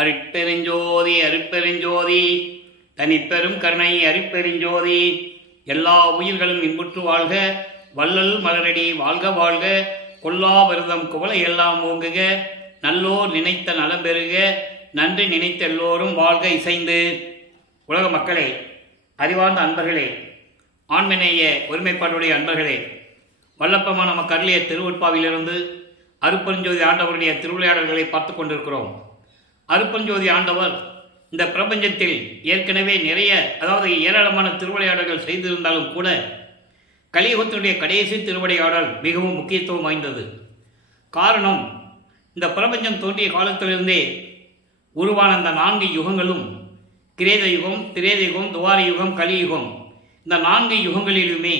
அருட்பெருஞ்சோதி அருட்பெருஞ்சோதி தனிப்பெரும் கருணை அருட்பெருஞ்சோதி. எல்லா உயிர்களும் இன்புற்று வாழ்க, வள்ளல் மலரடி வாழ்க வாழ்க, கொல்லா விரதம் குவளை எல்லாம் ஓங்குக, நல்லோர் நினைத்த நலம் பெறுக, நன்றி நினைத்த எல்லோரும் வாழ்க இசைந்து. உலக மக்களே, அறிவார்ந்த அன்பர்களே, ஆண்மநேய ஒருமைப்பாடுடைய அன்பர்களே, வல்லப்பமான நமக்கு அருளிய திருவுட்பாவிலிருந்து அருட்பெருஞ்சோதி ஆண்டவருடைய திருவிளையாடல்களை பார்த்து கொண்டிருக்கிறோம். அருட்பெருஞ்சோதி ஆண்டவர் இந்த பிரபஞ்சத்தில் ஏற்கனவே ஏராளமான திருவிளையாடல்கள் செய்திருந்தாலும் கூட கலியுகத்தினுடைய கடைசி திருவிளையாடல் மிகவும் முக்கியத்துவம் வாய்ந்தது. காரணம், இந்த பிரபஞ்சம் தோன்றிய காலத்திலிருந்தே உருவான அந்த 4 யுகங்களும், கிரேத யுகம், திரேத யுகம், துவார யுகம், கலியுகம், இந்த 4 யுகங்களிலுமே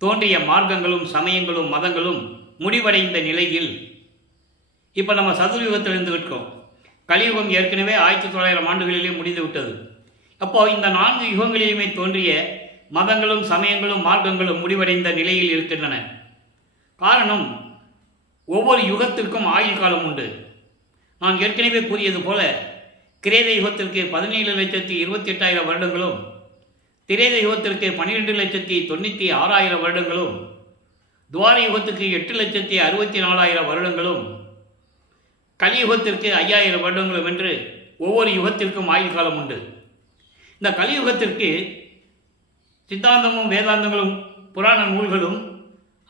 தோன்றிய மார்க்கங்களும் சமயங்களும் மதங்களும் முடிவடைந்த நிலையில் இப்போ நம்ம சதுர்யுகத்திலிருந்து விட்டோம். கலியுகம் ஏற்கனவே 1900 ஆண்டுகளிலே முடிந்து விட்டது. அப்போ இந்த 4 யுகங்களிலுமே தோன்றிய மதங்களும் சமயங்களும் மார்க்கங்களும் முடிவடைந்த நிலையில் இருக்கின்றன. காரணம், ஒவ்வொரு யுகத்திற்கும் ஆயுள் காலம் உண்டு. நான் ஏற்கனவே கூறியது போல கிரேத யுகத்திற்கு 17,28,000 வருடங்களும், திரேத யுகத்திற்கு 12,96,000 வருடங்களும், துவார யுகத்துக்கு 8,64,000 வருடங்களும், கலியுகத்திற்கு 5,000 வருடங்களும் என்று ஒவ்வொரு யுகத்திற்கும் ஆயுள் காலம் உண்டு. இந்த கலியுகத்திற்கு சித்தாந்தமும் வேதாந்தங்களும் புராண நூல்களும்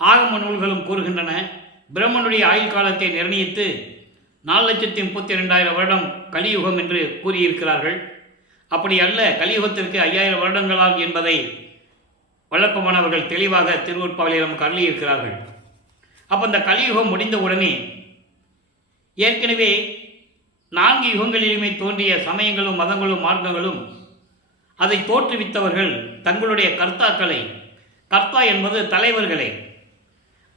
ஆகம நூல்களும் கூறுகின்றன. பிரம்மனுடைய ஆயுள் காலத்தை நிர்ணயித்து 4,32,000 வருடம் கலியுகம் என்று கூறியிருக்கிறார்கள். அப்படி அல்ல, கலியுகத்திற்கு 5,000 வருடங்களால் என்பதை வழக்கமானவர்கள் தெளிவாக திருவுட்பாவிலே நமக்கு அருளியிருக்கிறார்கள். அப்போ இந்த கலியுகம் முடிந்த உடனே ஏற்கனவே 4 யுகங்களிலுமே தோன்றிய சமயங்களும் மதங்களும் மார்க்கங்களும் அதை தோற்றுவித்தவர்கள் தங்களுடைய கர்த்தாக்களை, கர்த்தா என்பது தலைவர்களை,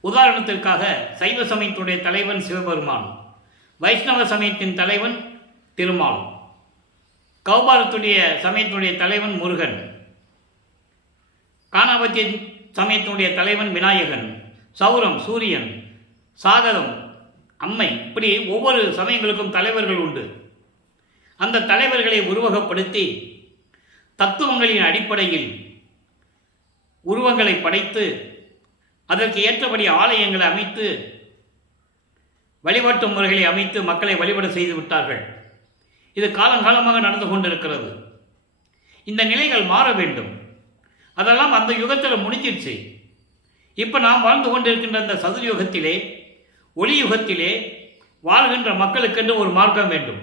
உதாரணத்திற்காக சைவ சமயத்தினுடைய தலைவன் சிவபெருமான், வைஷ்ணவ சமயத்தின் தலைவன் திருமால், கௌபாரத்துடைய சமயத்தினுடைய தலைவன் முருகன், கானாபத்திய சமயத்தினுடைய தலைவன் விநாயகன், சௌரம் சூரியன், சாகரம் அம்மை, இப்படி ஒவ்வொரு சமயங்களுக்கும் தலைவர்கள் உண்டு. அந்த தலைவர்களை உருவகப்படுத்தி தத்துவங்களின் அடிப்படையில் உருவங்களை படைத்து அதற்கு ஏற்றபடி ஆலயங்களை அமைத்து வழிபாட்டு முறைகளை அமைத்து மக்களை வழிபட செய்து விட்டார்கள். இது காலங்காலமாக நடந்து கொண்டிருக்கிறது. இந்த நிலைகள் மாற வேண்டும். அதெல்லாம் அந்த யுகத்தில் முடிஞ்சிருச்சு. இப்போ நாம் வாழ்ந்து கொண்டிருக்கின்ற இந்த சதுர்யுகத்திலே, ஒளி யுகத்திலே வாழ்கின்ற மக்களுக்கென்று ஒரு மார்க்கம் வேண்டும்.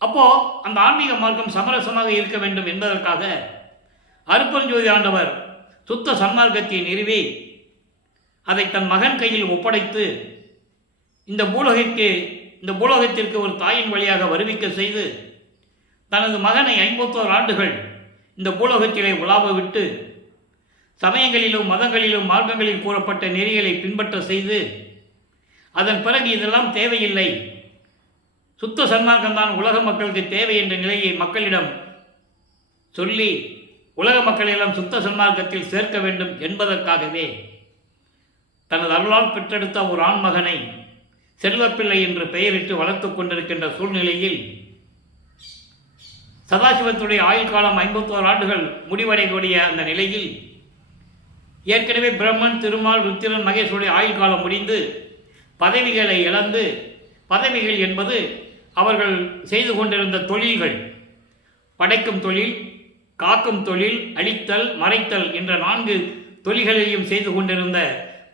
அப்போ அந்த ஆன்மீக மார்க்கம் சமரசமாக இருக்க வேண்டும் என்பதற்காக அருட்பெருஞ்சோதி ஆண்டவர் சுத்த சன்மார்க்கத்தை நிறுவி அதை தன் மகன் கையில் ஒப்படைத்து இந்த பூலோகத்திற்கு ஒரு தாயின் வழியாக வருவிக்க செய்து தனது மகனை 51 ஆண்டுகள் இந்த பூலோகத்திலே உலாவ விட்டு சமயங்களிலும் மதங்களிலும் மார்க்கங்களில் கூறப்பட்ட நெறிகளை பின்பற்ற செய்து அதன் பிறகு இதெல்லாம் தேவையில்லை, சுத்த சன்மார்க்கம்தான் உலக மக்களுக்கு தேவை என்ற நிலையை மக்களிடம் சொல்லி உலக மக்களெல்லாம் சுத்த சன்மார்க்கத்தில் சேர்க்க வேண்டும் என்பதற்காகவே தனது அருளால் பெற்றெடுத்த ஒரு ஆண்மகனை செல்வப்பிள்ளை என்று பெயரிட்டு வளர்த்து கொண்டிருக்கின்ற சூழ்நிலையில் சதாசிவத்துடைய ஆயுள் காலம் 51 ஆண்டுகள் முடிவடையக்கூடிய அந்த நிலையில் ஏற்கனவே பிரம்மன், திருமால், ருத்திரன், மகேஸ்வருடைய ஆயுள் காலம் முடிந்து பதவிகளை இழந்து, பதவிகள் என்பது அவர்கள் செய்து கொண்டிருந்த தொழில்கள், படைக்கும் தொழில், காக்கும் தொழில், அழித்தல், மறைத்தல் என்ற 4 தொழில்களையும் செய்து கொண்டிருந்த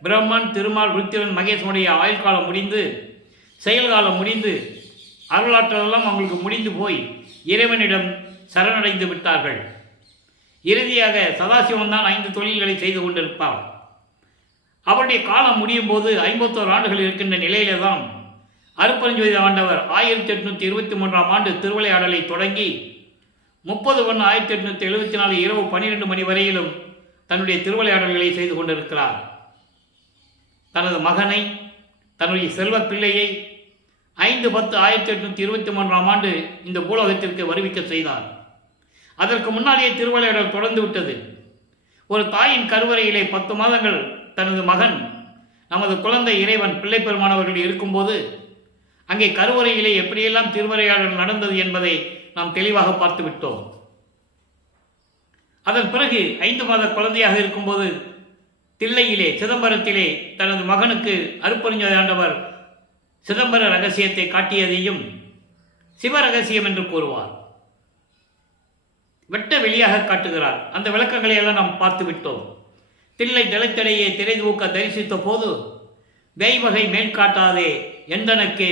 பிரம்மன், திருமால், ருத்திரன், மகேஸ்வருடைய ஆயுள் காலம் முடிந்து, செயல்காலம் முடிந்து, அருளாற்றலெல்லாம் அவங்களுக்கு முடிந்து போய் இறைவனிடம் சரணடைந்து விட்டார்கள். இறுதியாக சதாசிவன் தான் 5 தொழில்களை செய்து கொண்டிருப்பார். அவருடைய காலம் முடியும் போது 51 ஆண்டுகள் இருக்கின்ற நிலையில தான் அருட்பெருஞ்சோதி ஆண்டவர் 1823 ஆண்டு திருவிளையாடலை தொடங்கி 30/1/1874 இரவு 12 மணி வரையிலும் தன்னுடைய திருவிளையாடல்களை செய்து கொண்டிருக்கிறார். தனது மகனை, தன்னுடைய செல்வ பிள்ளையை 5/10/1823 ஆண்டு இந்த பூலோகத்திற்கு வருவிக்க செய்தார். அதற்கு முன்னாலேயே திருவிளையாடல் தொடர்ந்து விட்டது. ஒரு தாயின் கருவறையிலே 10 மாதங்கள் தனது மகன், நமது குழந்தை இறைவன் பிள்ளை பெருமானவர்கள் இருக்கும்போது அங்கே கருவறையிலே எப்படியெல்லாம் திருவரையாடல் நடந்தது என்பதை நாம் தெளிவாக பார்த்து விட்டோம். அதன் பிறகு 5 மாத குழந்தையாக இருக்கும்போது தில்லையிலே சிதம்பரத்திலே தனது மகனுக்கு அருட்பெருஞ்சோதி ஆண்டவர் சிதம்பர ரகசியத்தை காட்டியதையும் சிவ ரகசியம் என்று கூறுவார். வெட்ட வெளியாக காட்டுகிறார். அந்த விளக்கங்களை எல்லாம் நாம் பார்த்து விட்டோம். தில்லை நிலத்தடையே திரை தூக்க தரிசித்த போது வெய்வகை மேல் காட்டாதே எந்தனக்கே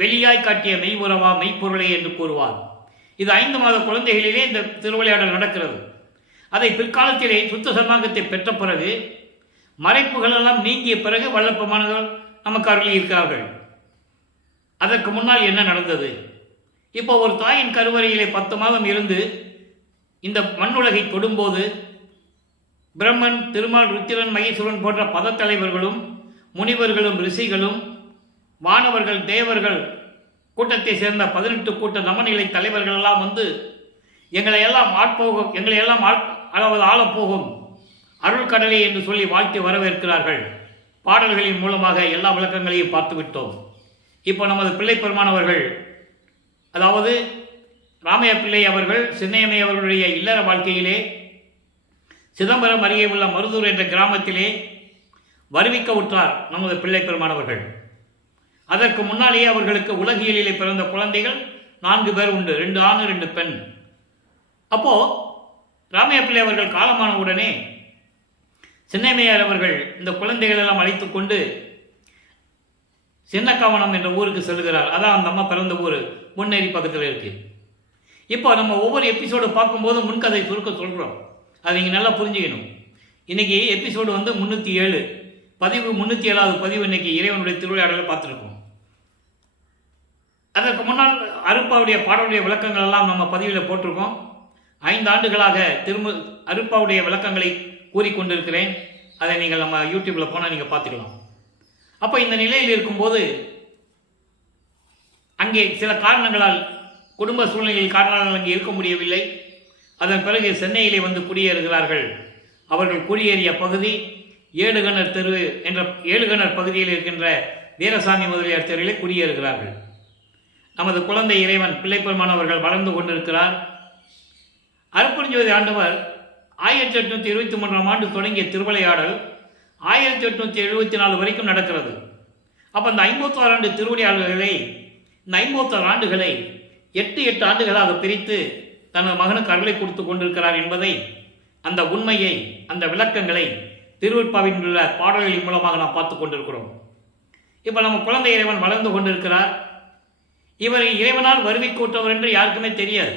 வெளியாய் காட்டிய மெய்வுறவா மெய்ப்பொருளே என்று கூறுவார். இது 5 மாத குழந்தைகளிலே இந்த திருவிளையாடல் நடக்கிறது. அதை பிற்காலத்திலே சுத்த சன்மார்க்கத்தை பெற்ற பிறகு மறைப்புகள் எல்லாம் நீங்கிய பிறகு வல்லப்பமானவர்கள் நமக்கு அருளி இருக்கிறார்கள். அதற்கு முன்னால் என்ன நடந்தது? இப்போ ஒரு தாயின் கருவறையிலே 10 மாதம் இருந்து இந்த மண்ணுலகை தொடும்போது பிரம்மன், திருமால், ருத்திரன், மகேஸ்வரன் போன்ற பதத்தலைவர்களும் முனிவர்களும் ரிஷிகளும் வானவர்கள் தேவர்கள் கூட்டத்தை சேர்ந்த 18 கூட்ட நமநிலை தலைவர்கள் எல்லாம் வந்து எங்களை எல்லாம் ஆளப்போகும் அருள் கடலே என்று சொல்லி வாழ்த்து வரவேற்கிறார்கள். பாடல்களின் மூலமாக எல்லா விளக்கங்களையும் பார்த்துவிட்டோம். இப்போ நமது பிள்ளை பெருமானவர்கள், அதாவது ராமைய பிள்ளை அவர்கள் சின்னையம்மை அவர்களுடைய இல்லற வாழ்க்கையிலே சிதம்பரம் அருகே உள்ள மருதூர் என்ற கிராமத்திலே வருவிக்க உற்றார் நமது பிள்ளை பெருமானவர்கள். அதற்கு முன்னாலேயே அவர்களுக்கு உலகியலிலே பிறந்த குழந்தைகள் 4 பேர் உண்டு, 2 ஆண் 2 பெண். அப்போ ராமைய பிள்ளை அவர்கள் காலமான உடனே சின்னைமையார் அவர்கள் இந்த குழந்தைகள் எல்லாம் அழைத்துக் கொண்டு சின்னக்காவனம் என்ற ஊருக்கு செல்கிறார். அதான் அந்த அம்மா பிறந்த ஊர் முன்னேரி பக்கத்தில் இருக்கு. இப்போ நம்ம ஒவ்வொரு எபிசோடு பார்க்கும்போது முன்கதை சுருக்க சொல்கிறோம். அதை நீங்கள் நல்லா புரிஞ்சுக்கணும். இன்னைக்கு எபிசோடு வந்து 307 பதிவு 307வது பதிவு. இன்னைக்கு இறைவனுடைய திருவிளையாடலை பார்த்துருக்கோம். அதற்கு முன்னால் அருப்பாவுடைய பாடலுடைய விளக்கங்கள் எல்லாம் நம்ம பதிவில் போட்டிருக்கோம். 5 ஆண்டுகளாக அருப்பாவுடைய விளக்கங்களை கூறிக்கொண்டிருக்கிறேன். அதை நீங்கள் நம்ம யூடியூப்பில் போனால் நீங்கள் பார்த்துக்கலாம். அப்போ இந்த நிலையில் இருக்கும்போது அங்கே சில காரணங்களால், குடும்ப சூழ்நிலைகள் காரணங்களால் அங்கே இருக்க முடியவில்லை. அதன் பிறகு சென்னையிலே வந்து குடியேறுகிறார்கள். அவர்கள் குடியேறிய பகுதி ஏழுகணர் தெரு என்ற ஏழுகணர் பகுதியில் இருக்கின்ற வீரசாமி முதலியார் தெருவிலே குடியேறுகிறார்கள். நமது குழந்தை இறைவன் பிள்ளை பெருமானவர்கள் வளர்ந்து கொண்டிருக்கிறார். அருட்பெருஞ்சோதி ஆண்டவர் 1823ஆம் ஆண்டு தொடங்கிய திருவிளையாடல் 1874 வரைக்கும் நடக்கிறது. அப்போ இந்த 56 ஆண்டு திருவிளையாடல்களை, இந்த 56 ஆண்டுகளை 8 ஆண்டுகளாக பிரித்து தனது மகனுக்கு அருளை கொடுத்து கொண்டிருக்கிறார் என்பதை, அந்த உண்மையை, அந்த விளக்கங்களை திருவருட்பாவின் உள்ள பாடல்களின் மூலமாக நாம் பார்த்து கொண்டிருக்கிறோம். இப்போ நம்ம குழந்தை இறைவன் வளர்ந்து கொண்டிருக்கிறார். இவர் இறைவனால் வருவிக்கூட்டவர் என்று யாருக்குமே தெரியாது.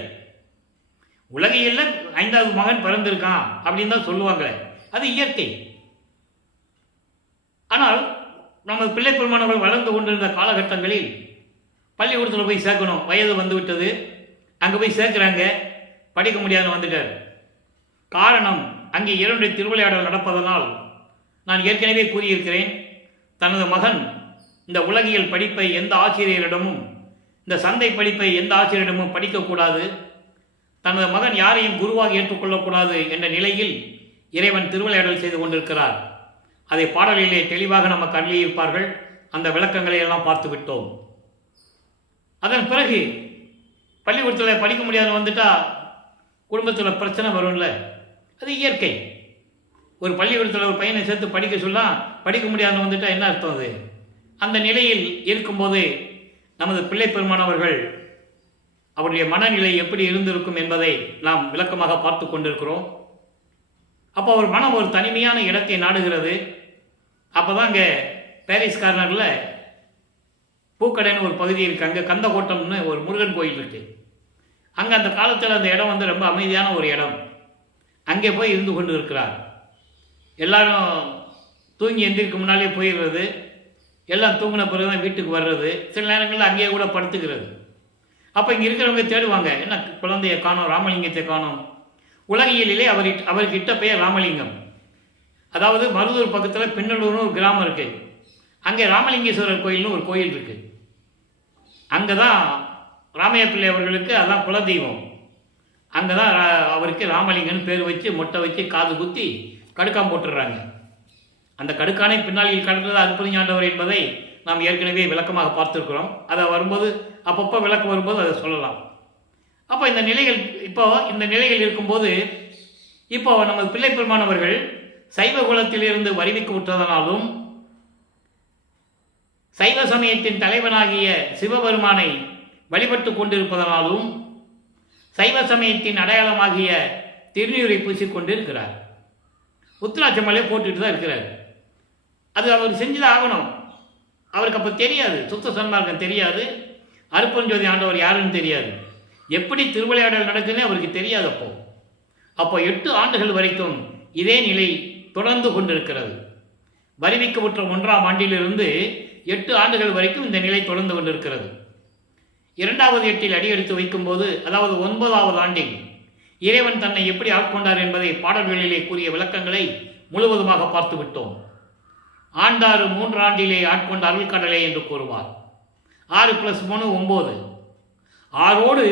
உலகையில் 5வது மகன் பிறந்திருக்கான் அப்படின்னு தான் சொல்லுவாங்க. அது இயற்கை. ஆனால் நமது பிள்ளை பெருமானவர்கள் வளர்ந்து கொண்டிருந்த காலகட்டங்களில் பள்ளிக்கூடத்தில் போய் சேர்க்கணும், வயது வந்துவிட்டது. அங்கே போய் சேர்க்குறாங்க, படிக்க முடியாதுன்னு வந்துட்டார். காரணம், அங்கே இறைவனுடைய திருவிளையாடல் நடப்பதனால் நான் ஏற்கனவே கூறியிருக்கிறேன், தனது மகன் இந்த உலகியல் படிப்பை எந்த ஆசிரியரிடமும், இந்த சந்தை படிப்பை எந்த ஆசிரியரிடமும் படிக்கக்கூடாது, தனது மகன் யாரையும் குருவாக ஏற்றுக்கொள்ளக்கூடாது என்ற நிலையில் இறைவன் திருவிளையாடல் செய்து கொண்டிருக்கிறார். அதை பாடலிலே தெளிவாக நமக்கு அருளியிருப்பார்கள். அந்த விளக்கங்களை எல்லாம் பார்த்து விட்டோம். அதன் பிறகு பள்ளிக்கூடத்தில் படிக்க முடியாதுன்னு வந்துட்டா குடும்பத்தில் பிரச்சனை வரும்ல, அது இயற்கை. ஒரு பள்ளிக்கூடத்தில் ஒரு பையனை சேர்த்து படிக்க சொல்லலாம், படிக்க முடியாதுன்னு வந்துட்டா என்ன அர்த்தம்? அது அந்த நிலையில் இருக்கும்போது நமது பிள்ளை பெருமானவர்கள் அவருடைய மனநிலை எப்படி இருந்திருக்கும் என்பதை நாம் விளக்கமாக பார்த்து கொண்டிருக்கிறோம். அப்போ அவர் மனம் ஒரு தனிமையான இடத்தை நாடுகிறது. அப்போ தான் அங்கே பாரிஸ் கார்னரில் பூக்கடைன்னு ஒரு பகுதி இருக்குது. அங்கே கந்தகோட்டம்னு ஒரு முருகன் கோயில் இருக்குது. அங்கே அந்த காலத்தில் அந்த இடம் வந்து ரொம்ப அமைதியான ஒரு இடம். அங்கே போய் இருந்து கொண்டு இருக்கிறார். எல்லாரும் தூங்கி எந்திரிக்க முன்னாலே போயிடுறது, எல்லாம் தூங்கின பிறகு தான் வீட்டுக்கு வர்றது, சில நேரங்களில் அங்கேயே கூட படுத்துக்கிறது. அப்போ இங்கே இருக்கிறவங்க தேடுவாங்க, என்ன குழந்தைய காணோம், ராமலிங்கத்தை காணோம். உலகியலிலே அவர்கிட்ட பெயர் ராமலிங்கம். அதாவது மருதூர் பக்கத்தில் பின்னலூர்னு ஒரு கிராமம் இருக்குது. அங்கே ராமலிங்கேஸ்வரர் கோயில்னு ஒரு கோயில் இருக்குது. அங்கே தான் ராமைய பிள்ளை அவர்களுக்கு அதான் குலதெய்வம். அங்கே தான் அவருக்கு ராமலிங்கன்னு பேர் வச்சு மொட்டை வச்சு காது குத்தி கடுக்கான் போட்டுடுறாங்க. அந்த கடுக்கானை பின்னாளில் கடந்தது அருட்பெருஞ்சாண்டவர் என்பதை நாம் ஏற்கனவே விளக்கமாக பார்த்துருக்கிறோம். அதை வரும்போது அப்பப்போ விளக்கம் வரும்போது அதை சொல்லலாம். அப்போ இந்த நிலைகள் இந்த நிலைகள் இருக்கும்போது இப்போ நம்ம பிள்ளை பெருமானவர்கள் சைவ குலத்திலிருந்து வருவிக்கு விட்டதனாலும் சைவ சமயத்தின் தலைவனாகிய சிவபெருமானை வழிபட்டு கொண்டிருப்பதனாலும் சைவ சமயத்தின் அடையாளமாகிய திருநீரை பூசிக்கொண்டிருக்கிறார். உத்திராட்சமலை போட்டுட்டு தான் இருக்கிறார். அது அவர் செஞ்சுதான் ஆகணும். அவருக்கு அப்போ தெரியாது, சுத்த சன்மார்க்கம் தெரியாது, அருப்பஞ்சோதி ஆண்டவர் யாருன்னு தெரியாது, எப்படி திருவிளையாடல் நடக்குதுன்னு அவருக்கு தெரியாது. அப்போ 8 ஆண்டுகள் வரைக்கும் இதே நிலை தொடர்ந்து கொண்டிருக்கிறது. வருவிக்கப்பட்ட 1ஆம் ஆண்டிலிருந்து 8 ஆண்டுகள் வரைக்கும் இந்த நிலை தொடர்ந்து கொண்டிருக்கிறது. 2வது எட்டில் அடியெடுத்து வைக்கும்போது, அதாவது 9வது ஆண்டில் இறைவன் தன்னை எப்படி ஆட்கொண்டார் என்பதை பாடல்களிலே கூறிய விளக்கங்களை முழுவதுமாக பார்த்து விட்டோம். ஆண்டாறு 3 ஆண்டிலே ஆட்கொண்ட அருள்கடலை என்று கூறுவார். 6 + 3 9. 6ஓடு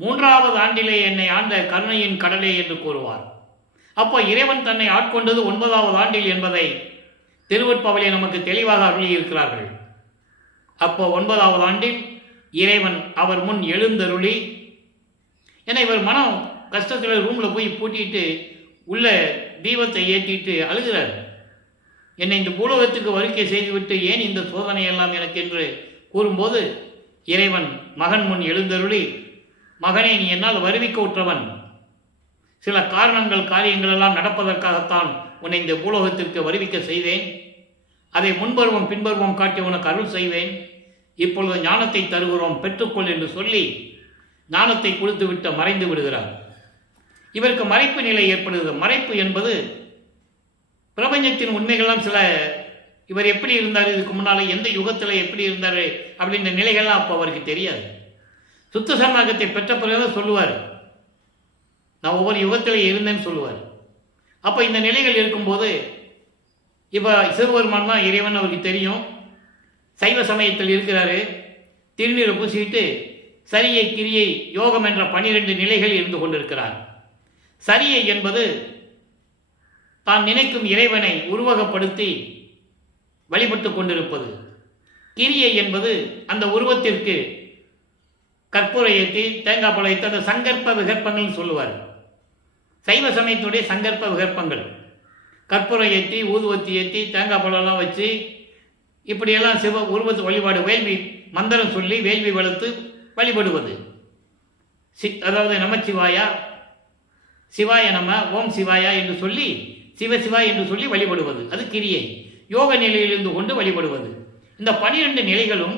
3வது ஆண்டிலே என்னை ஆண்ட கருணையின் கடலே என்று கூறுவார். அப்போ இறைவன் தன்னை ஆட்கொண்டது 9வது ஆண்டில் என்பதை திருவருட்பாவிலே நமக்கு தெளிவாக அருளியிருக்கிறார்கள். அப்போ 9வது ஆண்டில் இறைவன் அவர் முன் எழுந்தருளி, ஏன்னா இவர் மனம் கஷ்டத்தில் ரூமில் போய் பூட்டிட்டு உள்ள தீபத்தை ஏற்றிட்டு அழுகிறார். என்னை இந்த பூலோகத்துக்கு வருகை செய்துவிட்டு ஏன் இந்த சோதனை எல்லாம் எனக்கு என்று கூறும்போது இறைவன் மகன் முன் எழுந்தருளி, மகனே, நீ என்னால் வருவிக்க உற்றவன், சில காரியங்கள் எல்லாம் நடப்பதற்காகத்தான் உன்னை இந்த பூலோகத்திற்கு வருவிக்க செய்தேன். அதை முன்பருவம் பின்பருவம் காட்டி உனக்கு அருள் செய்வேன். இப்பொழுது ஞானத்தை தருகிறோம், பெற்றுக்கொள் என்று சொல்லி ஞானத்தை கொடுத்துவிட்டு மறைந்து விடுகிறார். இவருக்கு மறைப்பு நிலை ஏற்படுகிறது. மறைப்பு என்பது பிரபஞ்சத்தின் உண்மைகள்லாம் சில, இவர் எப்படி இருந்தார், இதுக்கு முன்னால் எந்த யுகத்தில் எப்படி இருந்தார் அப்படின்ற நிலைகள்லாம் அப்போ அவருக்கு தெரியாது. சுத்த சன்மார்க்கத்தை பெற்ற பிறகுதான் சொல்லுவார், நான் ஒவ்வொரு யுகத்தில் இருந்தேன்னு சொல்லுவார். அப்போ இந்த நிலைகள் இருக்கும்போது இப்போ சிவபெருமான் தான் இறைவன் அவருக்கு தெரியும். சைவ சமயத்தில் இருக்கிறாரு. திருநீரை பூசிட்டு சரியை கிரியை யோகம் என்ற 12 நிலைகள் இருந்து கொண்டிருக்கிறார். சரியை என்பது தான் நினைக்கும் இறைவனை உருவகப்படுத்தி வழிபட்டு கொண்டிருப்பது. கிரியை என்பது அந்த உருவத்திற்கு கற்பூரை ஏற்றி தேங்காய் பழம் ஏற்றி அந்த சங்கற்ப விகற்பங்கள் சொல்லுவார். சைவ சமயத்துடைய சங்கற்ப விகற்பங்கள் கற்பூரை ஏற்றி ஊதுவத்தி ஏற்றி தேங்காய் பழம்லாம் வச்சு இப்படியெல்லாம் சிவ உருவத்து வழிபாடு, வேள்வி மந்திரம் சொல்லி வேள்வி வளர்த்து வழிபடுவது. அதாவது நமச்சிவாயா, சிவாய நம, ஓம் சிவாயா என்று சொல்லி சிவசிவா என்று சொல்லி வழிபடுவது, அது கிரியை. யோக நிலையிலிருந்து கொண்டு வழிபடுவது. இந்த 12 நிலைகளும்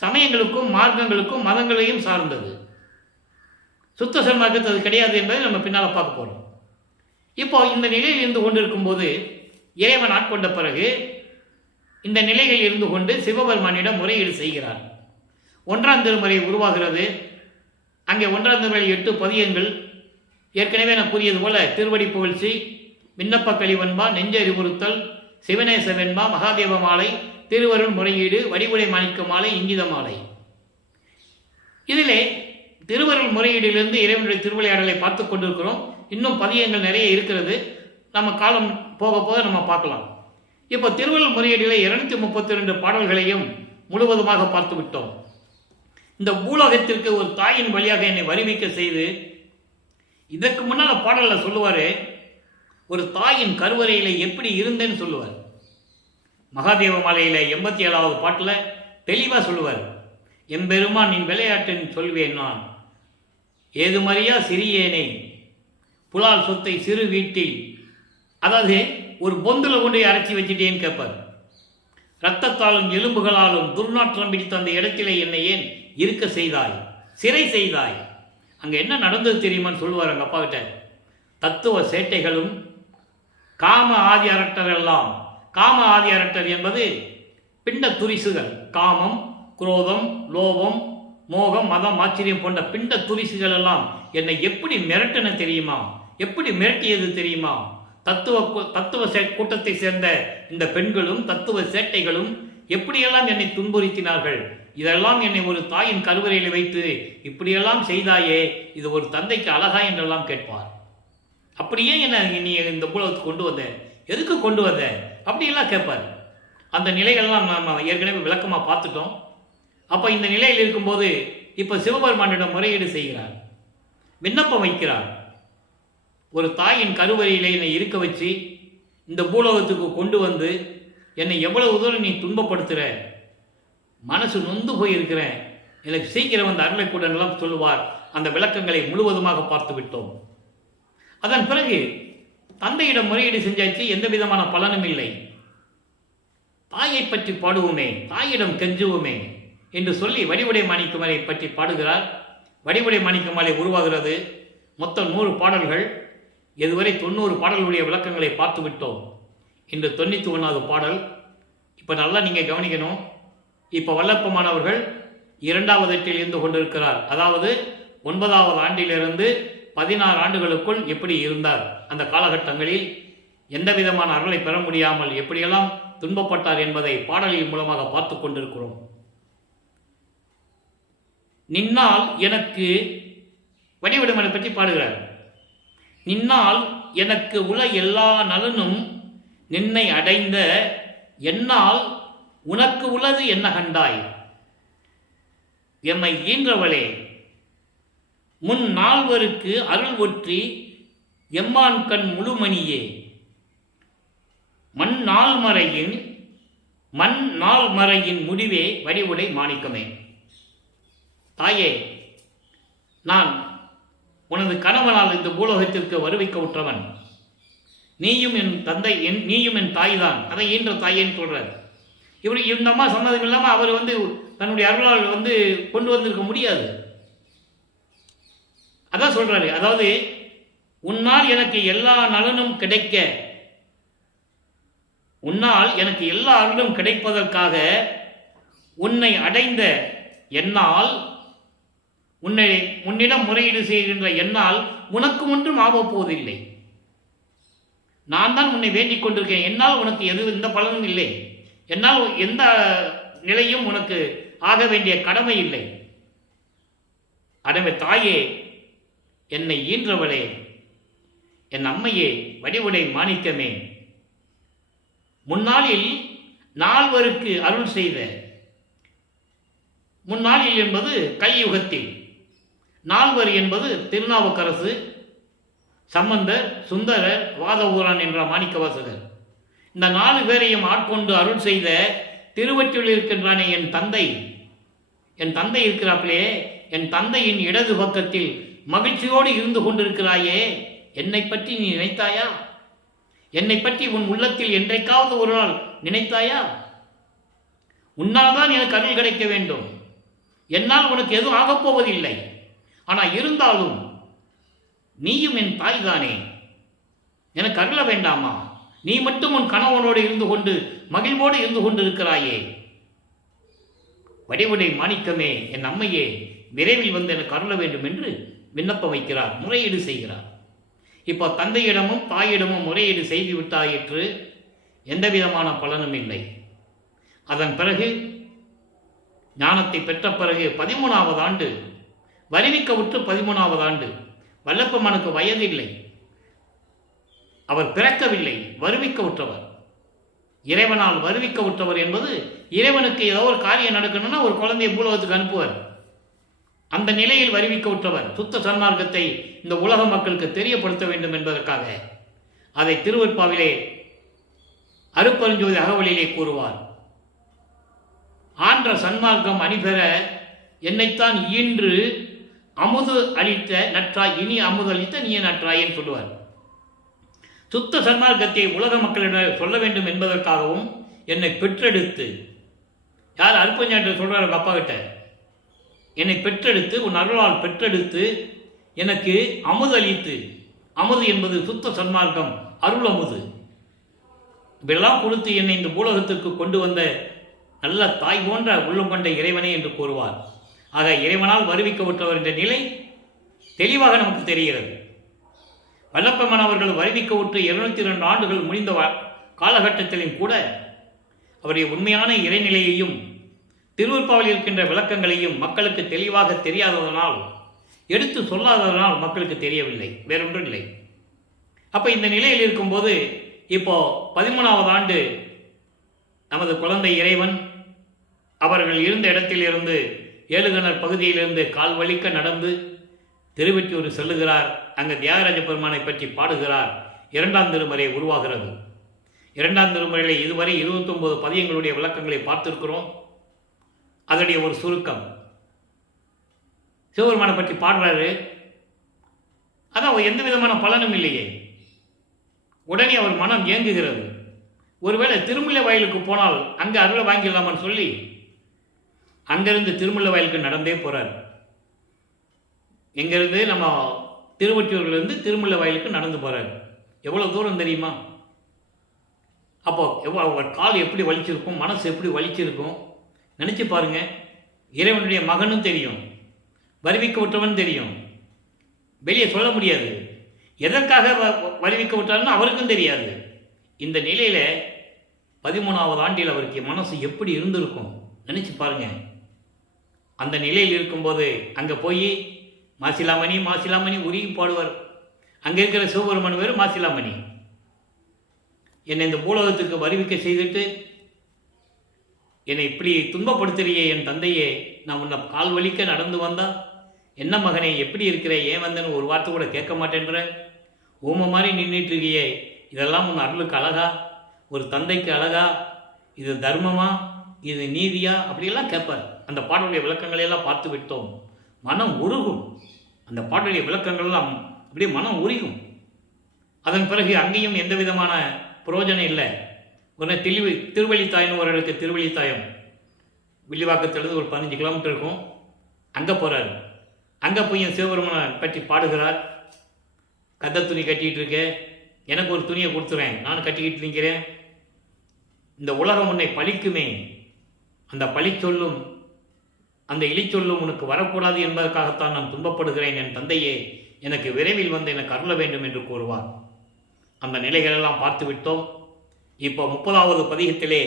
சமயங்களுக்கும் மார்க்கங்களுக்கும் மதங்களையும் சார்ந்தது. சுத்த சன்மார்க்கத்து அது கிடையாது என்பதை நம்ம பின்னால் பார்க்க போகிறோம். இப்போ இந்த நிலையில் இருந்து கொண்டிருக்கும் போது இறைவன் ஆட்கொண்ட பிறகு இந்த நிலையில் இருந்து கொண்டு சிவபெருமானிடம் முறையீடு செய்கிறார். 1ஆம் திருமுறை உருவாகிறது. அங்கே 1ஆம் திருமுறை 8 பதியங்கள். ஏற்கனவே நான் கூறியது போல திருவடி புகழ்ச்சி, விண்ணப்ப கழிவன்பா, நெஞ்ச அறிவுறுத்தல், சிவநேச வெண்பா, மகாதேவ மாலை, திருவருள் முறையீடு, வடிவுடை மாணிக்க மாலை, இங்கித மாலை. இதிலே திருவருள் முறையீடிலிருந்து இறைவனுடைய திருவிளையாடலை பார்த்து கொண்டிருக்கிறோம். இன்னும் பதியங்கள் நிறைய இருக்கிறது. நம்ம காலம் போக போக நம்ம பார்க்கலாம். இப்போ திருவருள் முறையீடில் 232 பாடல்களையும் முழுவதுமாக பார்த்து விட்டோம். இந்த பூலோகத்திற்கு ஒரு தாயின் வழியாக என்னை வருவிக்க செய்து, இதற்கு முன்னால் பாடலில் சொல்லுவார், ஒரு தாயின் கருவறையில் எப்படி இருந்தேன்னு சொல்லுவார். மகாதேவ மாலையில் 87வது பாட்டில் தெளிவாக சொல்லுவார், எம்பெருமான் நின் விளையாட்டின் சொல்வேன் நான், ஏதுமறியா சிறியேனை புலால் சொத்தை சிறு வீட்டில், அதாவது ஒரு பொந்தில் கொண்டு அரைச்சி வச்சுட்டேன்னு கேட்பார். இரத்தத்தாலும் எலும்புகளாலும் துர்நாற்றம் பிடித்த அந்த இடத்திலே என்னை ஏன் இருக்க செய்தாய், சிறை செய்தாய். அங்கே என்ன நடந்தது தெரியுமான்னு சொல்லுவார் எங்கள் அப்பா கிட்ட. தத்துவ சேட்டைகளும் காம ஆதி அரட்டர் எல்லாம். காம ஆதி அரட்டர் என்பது பிண்ட துரிசுகள். காமம், குரோதம், லோபம், மோகம், மதம், ஆச்சரியம் போன்ற பிண்ட துரிசுகள் எல்லாம் என்னை எப்படி மிரட்டின தெரியுமா, எப்படி மிரட்டியது தெரியுமா. தத்துவ கூட்டத்தை சேர்ந்த இந்த பெண்களும் தத்துவ சேட்டைகளும் எப்படியெல்லாம் என்னை துன்புறுத்தினார்கள். இதெல்லாம் என்னை ஒரு தாயின் கருவறையில் வைத்து இப்படியெல்லாம் செய்தாயே, இது ஒரு தந்தைக்கு அழகா என்றெல்லாம் கேட்பார். அப்படியே என்ன நீ இந்த பூலகத்துக்கு கொண்டு வந்த, எதுக்கு கொண்டு வந்த அப்படியெல்லாம் கேட்பார். அந்த நிலைகள்லாம் நம்ம ஏற்கனவே விளக்கமாக பார்த்துட்டோம். அப்போ இந்த நிலையில் இருக்கும்போது இப்போ சிவபெருமானிடம் முறையீடு செய்கிறார், விண்ணப்பம் வைக்கிறார். ஒரு தாயின் கருவறையிலே என்னை இருக்க வச்சு இந்த பூலோகத்துக்கு கொண்டு வந்து என்னை எவ்வளவு தூரம் நீ துன்பப்படுத்துகிற, மனசு நொந்து போயிருக்கிறேன், எனக்கு சீக்கிரம் வந்து அருளை கூடலாம் சொல்லுவார். அந்த விளக்கங்களை முழுவதுமாக பார்த்து விட்டோம். அதன் பிறகு தந்தையிடம் முறையீடு செஞ்சாச்சு, எந்த விதமான பலனும் இல்லை. தாயை பற்றி பாடுவோமே, தாயிடம் கெஞ்சுவோமே என்று சொல்லி வடிவுடை மாணிக்கமலை பற்றி பாடுகிறார். வடிவுடை மாணிக்கமலை உருவாகிறது. மொத்தம் 100 பாடல்கள். இதுவரை 90 பாடல்களுடைய விளக்கங்களை பார்த்து விட்டோம். இன்று 91வது பாடல். இப்போ நல்லா நீங்கள் கவனிக்கணும். இப்போ வல்லப்பமானவர்கள் 2வது எட்டில் இருந்து கொண்டிருக்கிறார். அதாவது 9வது ஆண்டிலிருந்து 16 ஆண்டுகளுக்குள் எப்படி இருந்தார், அந்த காலகட்டங்களில் எந்த விதமான அருளை பெற முடியாமல் எப்படியெல்லாம் துன்பப்பட்டார் என்பதை பாடலின் மூலமாக பார்த்து கொண்டிருக்கிறோம். நின்னால் எனக்கு வடிவடிமனை பற்றி பாடுகிறார். நின்னால் எனக்கு உள்ள எல்லா நலனும் நின்னை அடைந்த என்னால் உனக்கு உள்ளது என்ன கண்டாய், எம்மை ஈன்றவளே முன் நால்வருக்கு அருள் ஒற்றி எம்மான் கண் முழுமணியே மண் நாள் மறையின் முடிவே வடிவுடை மாணிக்கமே. தாயே, நான் உனது கணவனால் இந்த பூலோகத்திற்கு வருவிக்க உற்றவன். நீயும் என் தந்தை, நீயும் என் தாய் தான். அதை ஈன்ற தாயேன்னு சொல்றார். இவர் இந்த அம்மா சொன்னதும் இல்லாமல் அவர் தன்னுடைய அருளால் கொண்டு வந்திருக்க முடியாது. அதான் சொல்றாரு. அதாவது உன்னால் எனக்கு எல்லா நலனும் கிடைக்க, உன்னால் எனக்கு எல்லா அருளும் கிடைப்பதற்காக உன்னை அடைந்த என்னால், உன்னிடம் முறையீடு செய்கின்ற என்னால் உனக்கு ஒன்றும் ஆகப் போவதில்லை. நான் தான் உன்னை வேண்டிக் கொண்டிருக்கேன். என்னால் உனக்கு எந்த பலனும் இல்லை. என்னால் எந்த நிலையும் உனக்கு ஆக வேண்டிய கடமை இல்லை. அடவே தாயே, என்னை ஈன்றவளே, என் அம்மையே, வடிவுடை மாணிக்கமே, முன்னாளில் 4வருக்கு அருள் செய்த, முன்னாளில் என்பது கலியுகத்தில், 4வர் என்பது திருநாவுக்கரசு, சம்பந்தர், சுந்தரர், வாதவூரான் என்ற மாணிக்கவாசகர். இந்த 4 பேரையும் ஆட்கொண்டு அருள் செய்த திருவற்றில் இருக்கின்றானே என் தந்தை. என் தந்தை இருக்கிறார்களே, என் தந்தையின் இடது பக்கத்தில் மகிழ்ச்சியோடு இருந்து கொண்டிருக்கிறாயே, என்னை பற்றி நீ நினைத்தாயா? என்னை பற்றி உன் உள்ளத்தில் என்றைக்காவது ஒரு நாள் நினைத்தாயா? உன்னால் தான் எனக்கு அருள் கிடைக்க வேண்டும். என்னால் உனக்கு எதுவும் ஆகப்போவதில்லை. ஆனால் இருந்தாலும் நீயும் என் தாய் தானே, எனக்கு அருள வேண்டாமா? நீ மட்டும் உன் கணவனோடு இருந்து கொண்டு மகிழ்வோடு இருந்து கொண்டிருக்கிறாயே. வடிவுடை மாணிக்கமே, என் அம்மையே, விரைவில் வந்து எனக்கு அருள வேண்டும் என்று விண்ணப்பம் வைக்கிறார், முறையீடு செய்கிறார். இப்போ தந்தையிடமும் தாயிடமும் முறையீடு செய்து விட்டாயிற்று. எந்த விதமான பலனும் இல்லை. அதன் பிறகு ஞானத்தை பெற்ற பிறகு 13வது ஆண்டு, வருவிக்க விட்டு 13வது ஆண்டு, வல்லப்பமானுக்கு வயது இல்லை, அவர் பிறக்கவில்லை, வருவிக்க விட்டவர். இறைவனால் வருவிக்க விட்டவர் என்பது இறைவனுக்கு ஏதோ ஒரு காரியம் நடக்கணும்னா ஒரு குழந்தையை பூலோகத்துக்கு அனுப்புவார். அந்த நிலையில் வருவிக்க விட்டவர். சுத்த சன்மார்க்கத்தை இந்த உலக மக்களுக்கு தெரியப்படுத்த வேண்டும் என்பதற்காக அதை திருவெற்பாவிலே அருப்பெருஞ்சோதி அகவலிலே கூறுவார். ஆன்ற சன்மார்க்கம் அணிபெற என்னைத்தான் ஈன்று அமுது அளித்த நற்றாய், இனி அமுது அளித்த நீ நற்றாயன்னு சொல்லுவார். சுத்த சன்மார்க்கத்தை உலக மக்களிடம் சொல்ல வேண்டும் என்பதற்காகவும் என்னை பெற்றெடுத்து, யார் அருப்பஞ்சாட்டு சொல்றாரு அப்பா கிட்ட, என்னை பெற்றெடுத்து, உன் அருளால் பெற்றெடுத்து எனக்கு அமுது அளித்து, அமுது என்பது சுத்த சன்மார்க்கம், அருள் அமுது இப்பெல்லாம் கொடுத்து என்னை இந்த பூலகத்திற்கு கொண்டு வந்த நல்ல தாய் போன்ற உள்ளம் கொண்ட இறைவனே என்று கூறுவார். ஆக இறைவனால் வருவிக்கப்பட்டவர் என்ற நிலை தெளிவாக நமக்கு தெரிகிறது. வல்லப்பமன் அவர்கள் வருவிக்க விட்டு 202 ஆண்டுகள் முடிந்த காலகட்டத்திலும் கூட அவருடைய உண்மையான இறைநிலையையும் திருவெற்பாவில் இருக்கின்ற விளக்கங்களையும் மக்களுக்கு தெளிவாக தெரியாததனால், எடுத்து சொல்லாததனால் மக்களுக்கு தெரியவில்லை, வேறொன்றும் இல்லை. அப்போ இந்த நிலையில் இருக்கும்போது இப்போ 13வது ஆண்டு நமது குழந்தை இறைவன் அவர்கள் இருந்த இடத்திலிருந்து ஏழுகிணர் பகுதியிலிருந்து கால் வலிக்க நடந்து திருவெற்றியூர் செல்லுகிறார். அங்கு தியாகராஜ பெருமானை பற்றி பாடுகிறார். 2ஆம் திருமுறை உருவாகிறது. 2ஆம் திருமுறையில் இதுவரை 29 பதியங்களுடைய விளக்கங்களை பார்த்திருக்கிறோம். அதனுடைய ஒரு சுருக்கம். சிவபெருமானை பற்றி பாடுறாரு. அதான் எந்த விதமான பலனும் இல்லையே. உடனே அவர் மனம் இயங்குகிறது. ஒருவேளை திருமுல்லை வயலுக்கு போனால் அங்கே அருளை வாங்கிடலாமான்னு சொல்லி அங்கிருந்து திருமுல்லை வயலுக்கு நடந்தே போறார். எங்கிருந்து நம்ம திருவொற்றியூர்லேருந்து திருமுல்லை வயலுக்கு நடந்து போறார். எவ்வளோ தூரம் தெரியுமா? அப்போ அவர் கால் எப்படி வலிச்சிருக்கும், மனசு எப்படி வலிச்சிருக்கும் நினச்சி பாருங்க. இறைவனுடைய மகனும் தெரியும், வருவிக்க விட்டவன் தெரியும், வெளியே சொல்ல முடியாது. எதற்காக வருவிக்க விட்டாருன்னு அவருக்கும் தெரியாது. இந்த நிலையில் 13ஆவது ஆண்டில் அவருக்கு மனசு எப்படி இருந்திருக்கும் நினச்சி பாருங்க. அந்த நிலையில் இருக்கும்போது அங்கே போய் மாசிலாமணி மாசிலாமணி உருகி பாடுவார். அங்கே இருக்கிற சிவபெருமான் வேறு மாசிலாமணி. என்னை இந்த பூலோகத்துக்கு வருவிக்க செய்துட்டு என்னை இப்படி துன்பப்படுத்துறியே என் தந்தையே, நான் உன்னை கால் வலிக்க நடந்து வந்தா என்ன மகனே எப்படி இருக்கிற, ஏன் வந்தேன்னு ஒரு வார்த்தை கூட கேட்க மாட்டேன்ற, ஊமை மாதிரி நின்றுட்டு இருக்கியே, இதெல்லாம் உன் அருளுக்கு அழகா, ஒரு தந்தைக்கு அழகா, இது தர்மமா, இது நீதியா, அப்படியெல்லாம் கேட்பார். அந்த பாடலுடைய விளக்கங்களையெல்லாம் பார்த்து விட்டோம். மனம் உருகும். அந்த பாடலுடைய விளக்கங்கள்லாம் அப்படியே மனம் உருகும். அதன் பிறகு அங்கேயும் எந்த விதமான புரோஜனம் இல்லை. உடனே திருவள்ளித்தாயம்னு ஒரு இடத்துக்கு திருவள்ளித்தாயம் வில்லிவாக்கத்திலிருந்து ஒரு 15 கிலோமீட்டர் இருக்கும். அங்கே போகிறார். அங்கே போய் என் சிவபெருமானை பற்றி பாடுகிறார். கதை துணி கட்டிகிட்டு இருக்கேன், எனக்கு ஒரு துணியை கொடுத்துறேன், நான் கட்டிக்கிட்டு நிற்கிறேன். இந்த உலகம் உன்னை பழிக்குமே, அந்த பழி சொல்லும் அந்த இழிச்சொல்லும் உனக்கு வரக்கூடாது என்பதற்காகத்தான் நான் துன்பப்படுகிறேன். என் தந்தையே, எனக்கு விரைவில் வந்து எனக்கு அருள வேண்டும் என்று கூறுவார். அந்த நிலைகளெல்லாம் பார்த்து விட்டோம். இப்போ 30வது பதிகத்திலே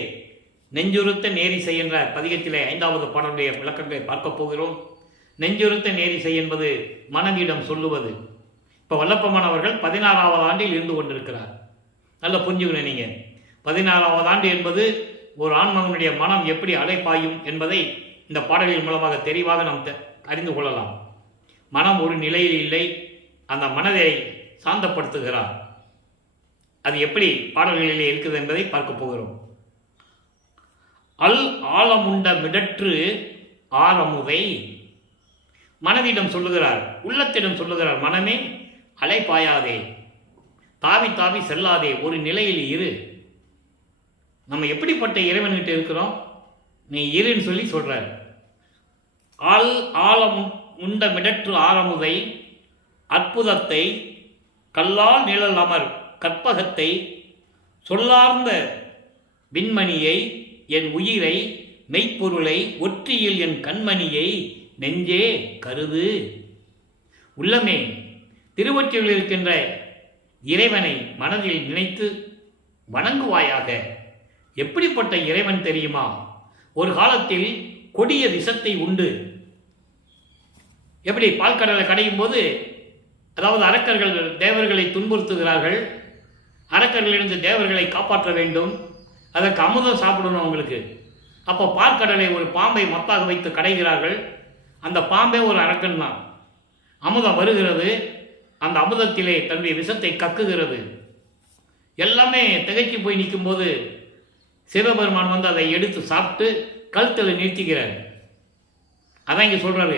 நெஞ்சுறுத்த நேரிசை என்ற பதிகத்திலே 5வது பாடலுடைய விளக்கங்களை பார்க்க போகிறோம். நெஞ்சுறுத்த நேரிசை என்பது மனதிடம் சொல்லுவது. இப்போ வல்லப்பமானவர்கள் 16வது ஆண்டில் இருந்து கொண்டிருக்கிறார். நல்லா புரிஞ்சுக்கணும் நீங்கள். 16வது ஆண்டு என்பது ஒரு ஆண்மகனுடைய மனம் எப்படி அலைப்பாயும் என்பதை இந்த பாடலின் மூலமாக தெளிவாக நாம் அறிந்து கொள்ளலாம். மனம் ஒரு நிலையில் இல்லை, அந்த மனதை சாந்தப்படுத்துகிறார். அது எப்படி பாடல்களிலே இருக்குது என்பதை பார்க்க போகிறோம். ஆழமுண்ட மிடற்று ஆரமுதை மனதிடம் சொல்லுகிறார், உள்ளத்திடம் சொல்லுகிறார். மனமே அலைப்பாயாதே, தாவி தாவி செல்லாதே, ஒரு நிலையில் இரு. நம்ம எப்படிப்பட்ட இறைவன்கிட்ட இருக்கிறோம், நீ இருன்னு சொல்லி சொல்றார். ஆழம் உண்ட மிடற்று ஆரமுதை அற்புதத்தை கல்லால் நிழல் அமர் கற்பகத்தை சொல்லார்ந்த விண்மணியை என் உயிரை மெய்ப்பொருளை ஒற்றியில் என் கண்மணியை நெஞ்சே கருது. உள்ளமே, திருவொற்றியில் இருக்கின்ற இறைவனை மனதில் நினைத்து வணங்குவாயாக. எப்படிப்பட்ட இறைவன் தெரியுமா? ஒரு காலத்தில் கொடிய விஷத்தை உண்டு. எப்படி பால்கடலை கடையும் போது, அதாவது அரக்கர்கள் தேவர்களை துன்புறுத்துகிறார்கள். அரக்கர்களிலிருந்து தேவர்களை காப்பாற்ற வேண்டும், அதற்கு அமுதம் சாப்பிடணும் அவங்களுக்கு. அப்போ பாற்கடலை ஒரு பாம்பை மத்தாக வைத்து கடைகிறார்கள். அந்த பாம்பே ஒரு அரக்கன் தான். அமுதம் வருகிறது, அந்த அமுதத்திலே தன்னுடைய விஷத்தை கக்குகிறது. எல்லாமே திகைச்சு போய் நிற்கும்போது சிவபெருமான் வந்து அதை எடுத்து சாப்பிட்டு கழுத்தில் நிறுத்திக்கிறார். அதான் இங்கே சொல்றாரு,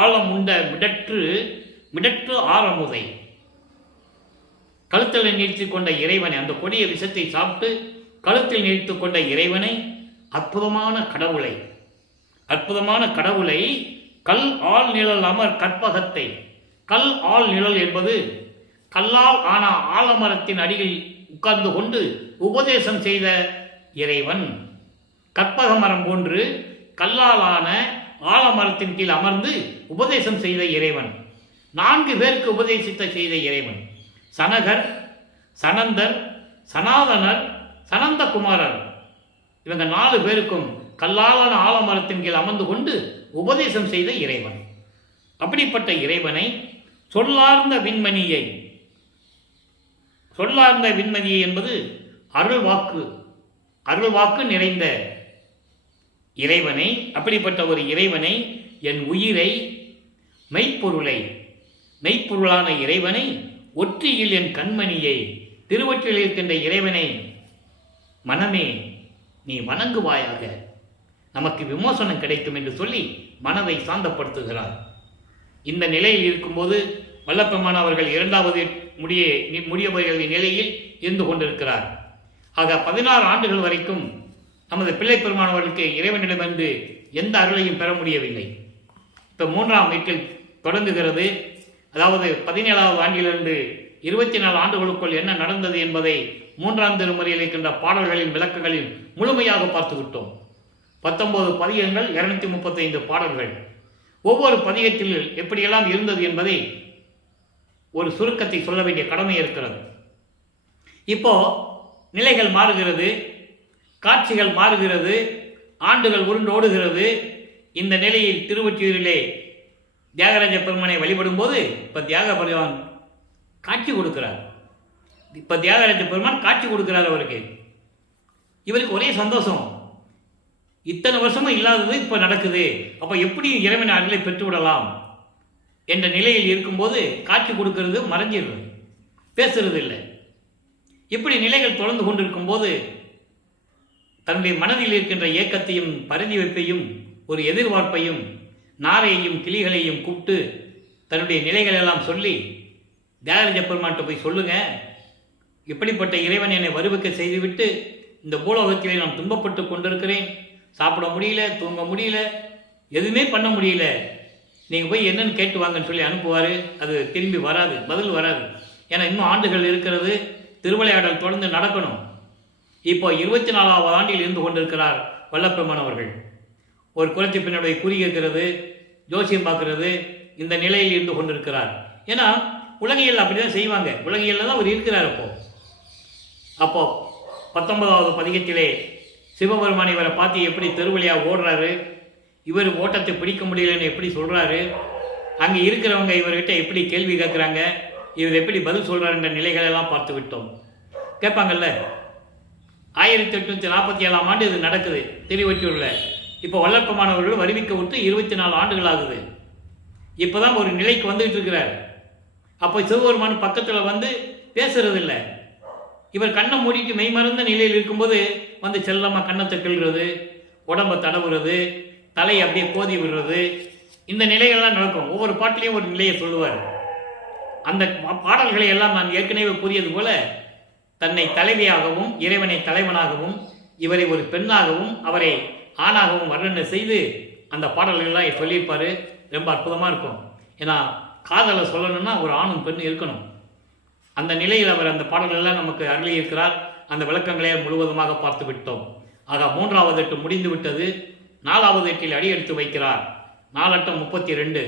ஆழம் உண்ட மிடற்று ஆரமுதை. கழுத்தில் நிறுத்தி கொண்ட இறைவனை, அந்த கொடிய விஷத்தை சாப்பிட்டு கழுத்தில் நிறுத்தி கொண்ட இறைவனை, அற்புதமான கடவுளை கல் ஆள் நிழல் அமர் கற்பகத்தை. கல் ஆள் நிழல் என்பது கல்லால் ஆன ஆலமரத்தின் அடியில் உட்கார்ந்து கொண்டு உபதேசம் செய்த இறைவன். கற்பக மரம் போன்று கல்லாலான ஆலமரத்தின் கீழ் அமர்ந்து உபதேசம் செய்த இறைவன். 4 பேருக்கு செய்த இறைவன். சனகர், சனந்தர், சனாதனர், சனந்தகுமாரர். இவங்க 4 பேருக்கும் கல்லாலான ஆலமரத்தின் கீழ் அமர்ந்து கொண்டு உபதேசம் செய்த இறைவன். அப்படிப்பட்ட இறைவனை சொல்லார்ந்த விண்மணியை என்பது அருள் வாக்கு. அருள்வாக்கு நிறைந்த இறைவனை, அப்படிப்பட்ட ஒரு இறைவனை, என் உயிரை, மெய்ப்பொருளை, மெய்ப்பொருளான இறைவனை, ஒற்றியில் என் கண்மணியை, திருவொற்றியில் இருக்கின்ற இறைவனை மனமே நீ வணங்குவாயாக, நமக்கு விமோசனம் கிடைக்கும் என்று சொல்லி மனதை சாந்தப்படுத்துகிறார். இந்த நிலையில் இருக்கும்போது வல்லப்பெருமான் அவர்கள் இரண்டாவது முடியவர்களின் நிலையில் இருந்து கொண்டிருக்கிறார். ஆக 16 ஆண்டுகள் வரைக்கும் நமது பிள்ளை பெருமான் அவர்களுக்கு இறைவனிடமிருந்து எந்த அருளையும் பெற முடியவில்லை. இப்போ 3ஆம் வீட்டில் தொடங்குகிறது. அதாவது 17வது ஆண்டிலிருந்து 24 ஆண்டுகளுக்குள் என்ன நடந்தது என்பதை 3ஆம் திருமுறையில் இருக்கின்ற பாடல்களின் விளக்கங்களில் முழுமையாக பார்த்துவிட்டோம். 19 பதிகங்கள், 235 பாடல்கள். ஒவ்வொரு பதிகத்தில் எப்படியெல்லாம் இருந்தது என்பதை ஒரு சுருக்கத்தை சொல்ல வேண்டிய கடமை இருக்கிறது. இப்போ நிலைகள் மாறுகிறது, காட்சிகள் மாறுகிறது, ஆண்டுகள் உருண்டோடுகிறது. இந்த நிலையில் திருவொற்றியூரிலே தியாகராஜ பெருமானை வழிபடும் போது இப்போ தியாக பெருமான் காட்சி கொடுக்கிறார். இப்போ தியாகராஜ பெருமான் காட்சி கொடுக்கிறார் அவருக்கு. இவருக்கு ஒரே சந்தோஷம், இத்தனை வருஷமும் இல்லாதது இப்போ நடக்குது, அப்போ எப்படி இறைவன் அருளை பெற்றுவிடலாம் என்ற நிலையில் இருக்கும்போது காட்சி கொடுக்கிறது மறைஞ்சிடுறது, பேசுறது இல்லை. இப்படி நிலைகள் தொடர்ந்து கொண்டிருக்கும் போது தன்னுடைய மனதில் இருக்கின்ற ஏக்கத்தையும் பரிதி வைப்பையும் ஒரு எதிர்பார்ப்பையும் நாரையையும் கிளிகளையும் கூப்பிட்டு தன்னுடைய நிலைகள் எல்லாம் சொல்லி தியாகராஜ பெருமான்கிட்ட போய் சொல்லுங்க, இப்படிப்பட்ட இறைவன் என்னை வருவிக்க செய்துவிட்டு இந்த பூலோகத்திலே நான் துன்பப்பட்டு கொண்டிருக்கிறேன், சாப்பிட முடியல, தூங்க முடியல, எதுவுமே பண்ண முடியல, நீங்கள் போய் என்னன்னு கேட்டு வாங்கன்னு சொல்லி அனுப்புவார். அது திரும்பி வராது, பதில் வராது. ஏன்னா இன்னும் ஆண்டுகள் இருக்கிறது, திருவிளையாடல் தொடர்ந்து நடக்கணும். இப்போ 24வது ஆண்டில் இருந்து கொண்டிருக்கிறார் வல்லப்பெருமான் அவர்கள். ஒரு குலத்தை பின்னுடைய குறி கேட்கிறது, ஜோசியம் பார்க்கறது, இந்த நிலையில் இருந்து கொண்டிருக்கிறார். ஏன்னா உலகியல் அப்படிதான் செய்வாங்க, உலகியல்ல தான் அவர் இருக்கிறார். அப்போ 19வது பதிகத்திலே சிவபெருமான் இவரை பார்த்து எப்படி தெருவழியாக ஓடுறாரு, இவர் ஓட்டத்தை பிடிக்க முடியலன்னு எப்படி சொல்கிறாரு, அங்கே இருக்கிறவங்க இவர்கிட்ட எப்படி கேள்வி கேட்குறாங்க, இவர் எப்படி பதில் சொல்கிறாருன்ற நிலைகளெல்லாம் பார்த்து விட்டோம். கேட்பாங்கல்ல, 1847ஆம் ஆண்டு இது நடக்குது திருவொற்றியூரில். இப்போ வல்லப்பெருமானவர்கள் வருவிக்க விட்டு 24 ஆண்டுகள் ஆகுது. இப்போ தான் ஒரு நிலைக்கு வந்துகிட்டு இருக்கிறார். அப்போ சிவபெருமான் பக்கத்தில் வந்து பேசுறது இல்லை. இவர் கண்ணை மூடிட்டு மெய்மறந்த நிலையில் இருக்கும்போது வந்து செல்லமாக கண்ணத்தை கிள்றது, உடம்பை தடவுறது, தலையை அப்படியே கோதி விடுறது, இந்த நிலைகள்லாம் நடக்கும். ஒவ்வொரு பாட்டிலையும் ஒரு நிலையை சொல்லுவார். அந்த பாடல்களை எல்லாம் நான் ஏற்கனவே கூறியது போல தன்னை தலைவியாகவும் இறைவனை தலைவனாகவும் இவரை ஒரு பெண்ணாகவும் அவரை ஆணாகவும் வர்ணனை செய்து அந்த பாடல்கள்லாம் சொல்லியிருப்பார். ரொம்ப அற்புதமாக இருக்கும். ஏன்னா காதலை சொல்லணும்னா ஒரு ஆணும் பெண் இருக்கணும். அந்த நிலையில் அவர் அந்த பாடல்கள்லாம் நமக்கு அருளியிருக்கிறார். அந்த விளக்கங்களை முழுவதுமாக பார்த்து விட்டோம். ஆக 3வது எட்டு முடிந்து விட்டது. 4வது எட்டில் அடி எடுத்து வைக்கிறார். 4 32.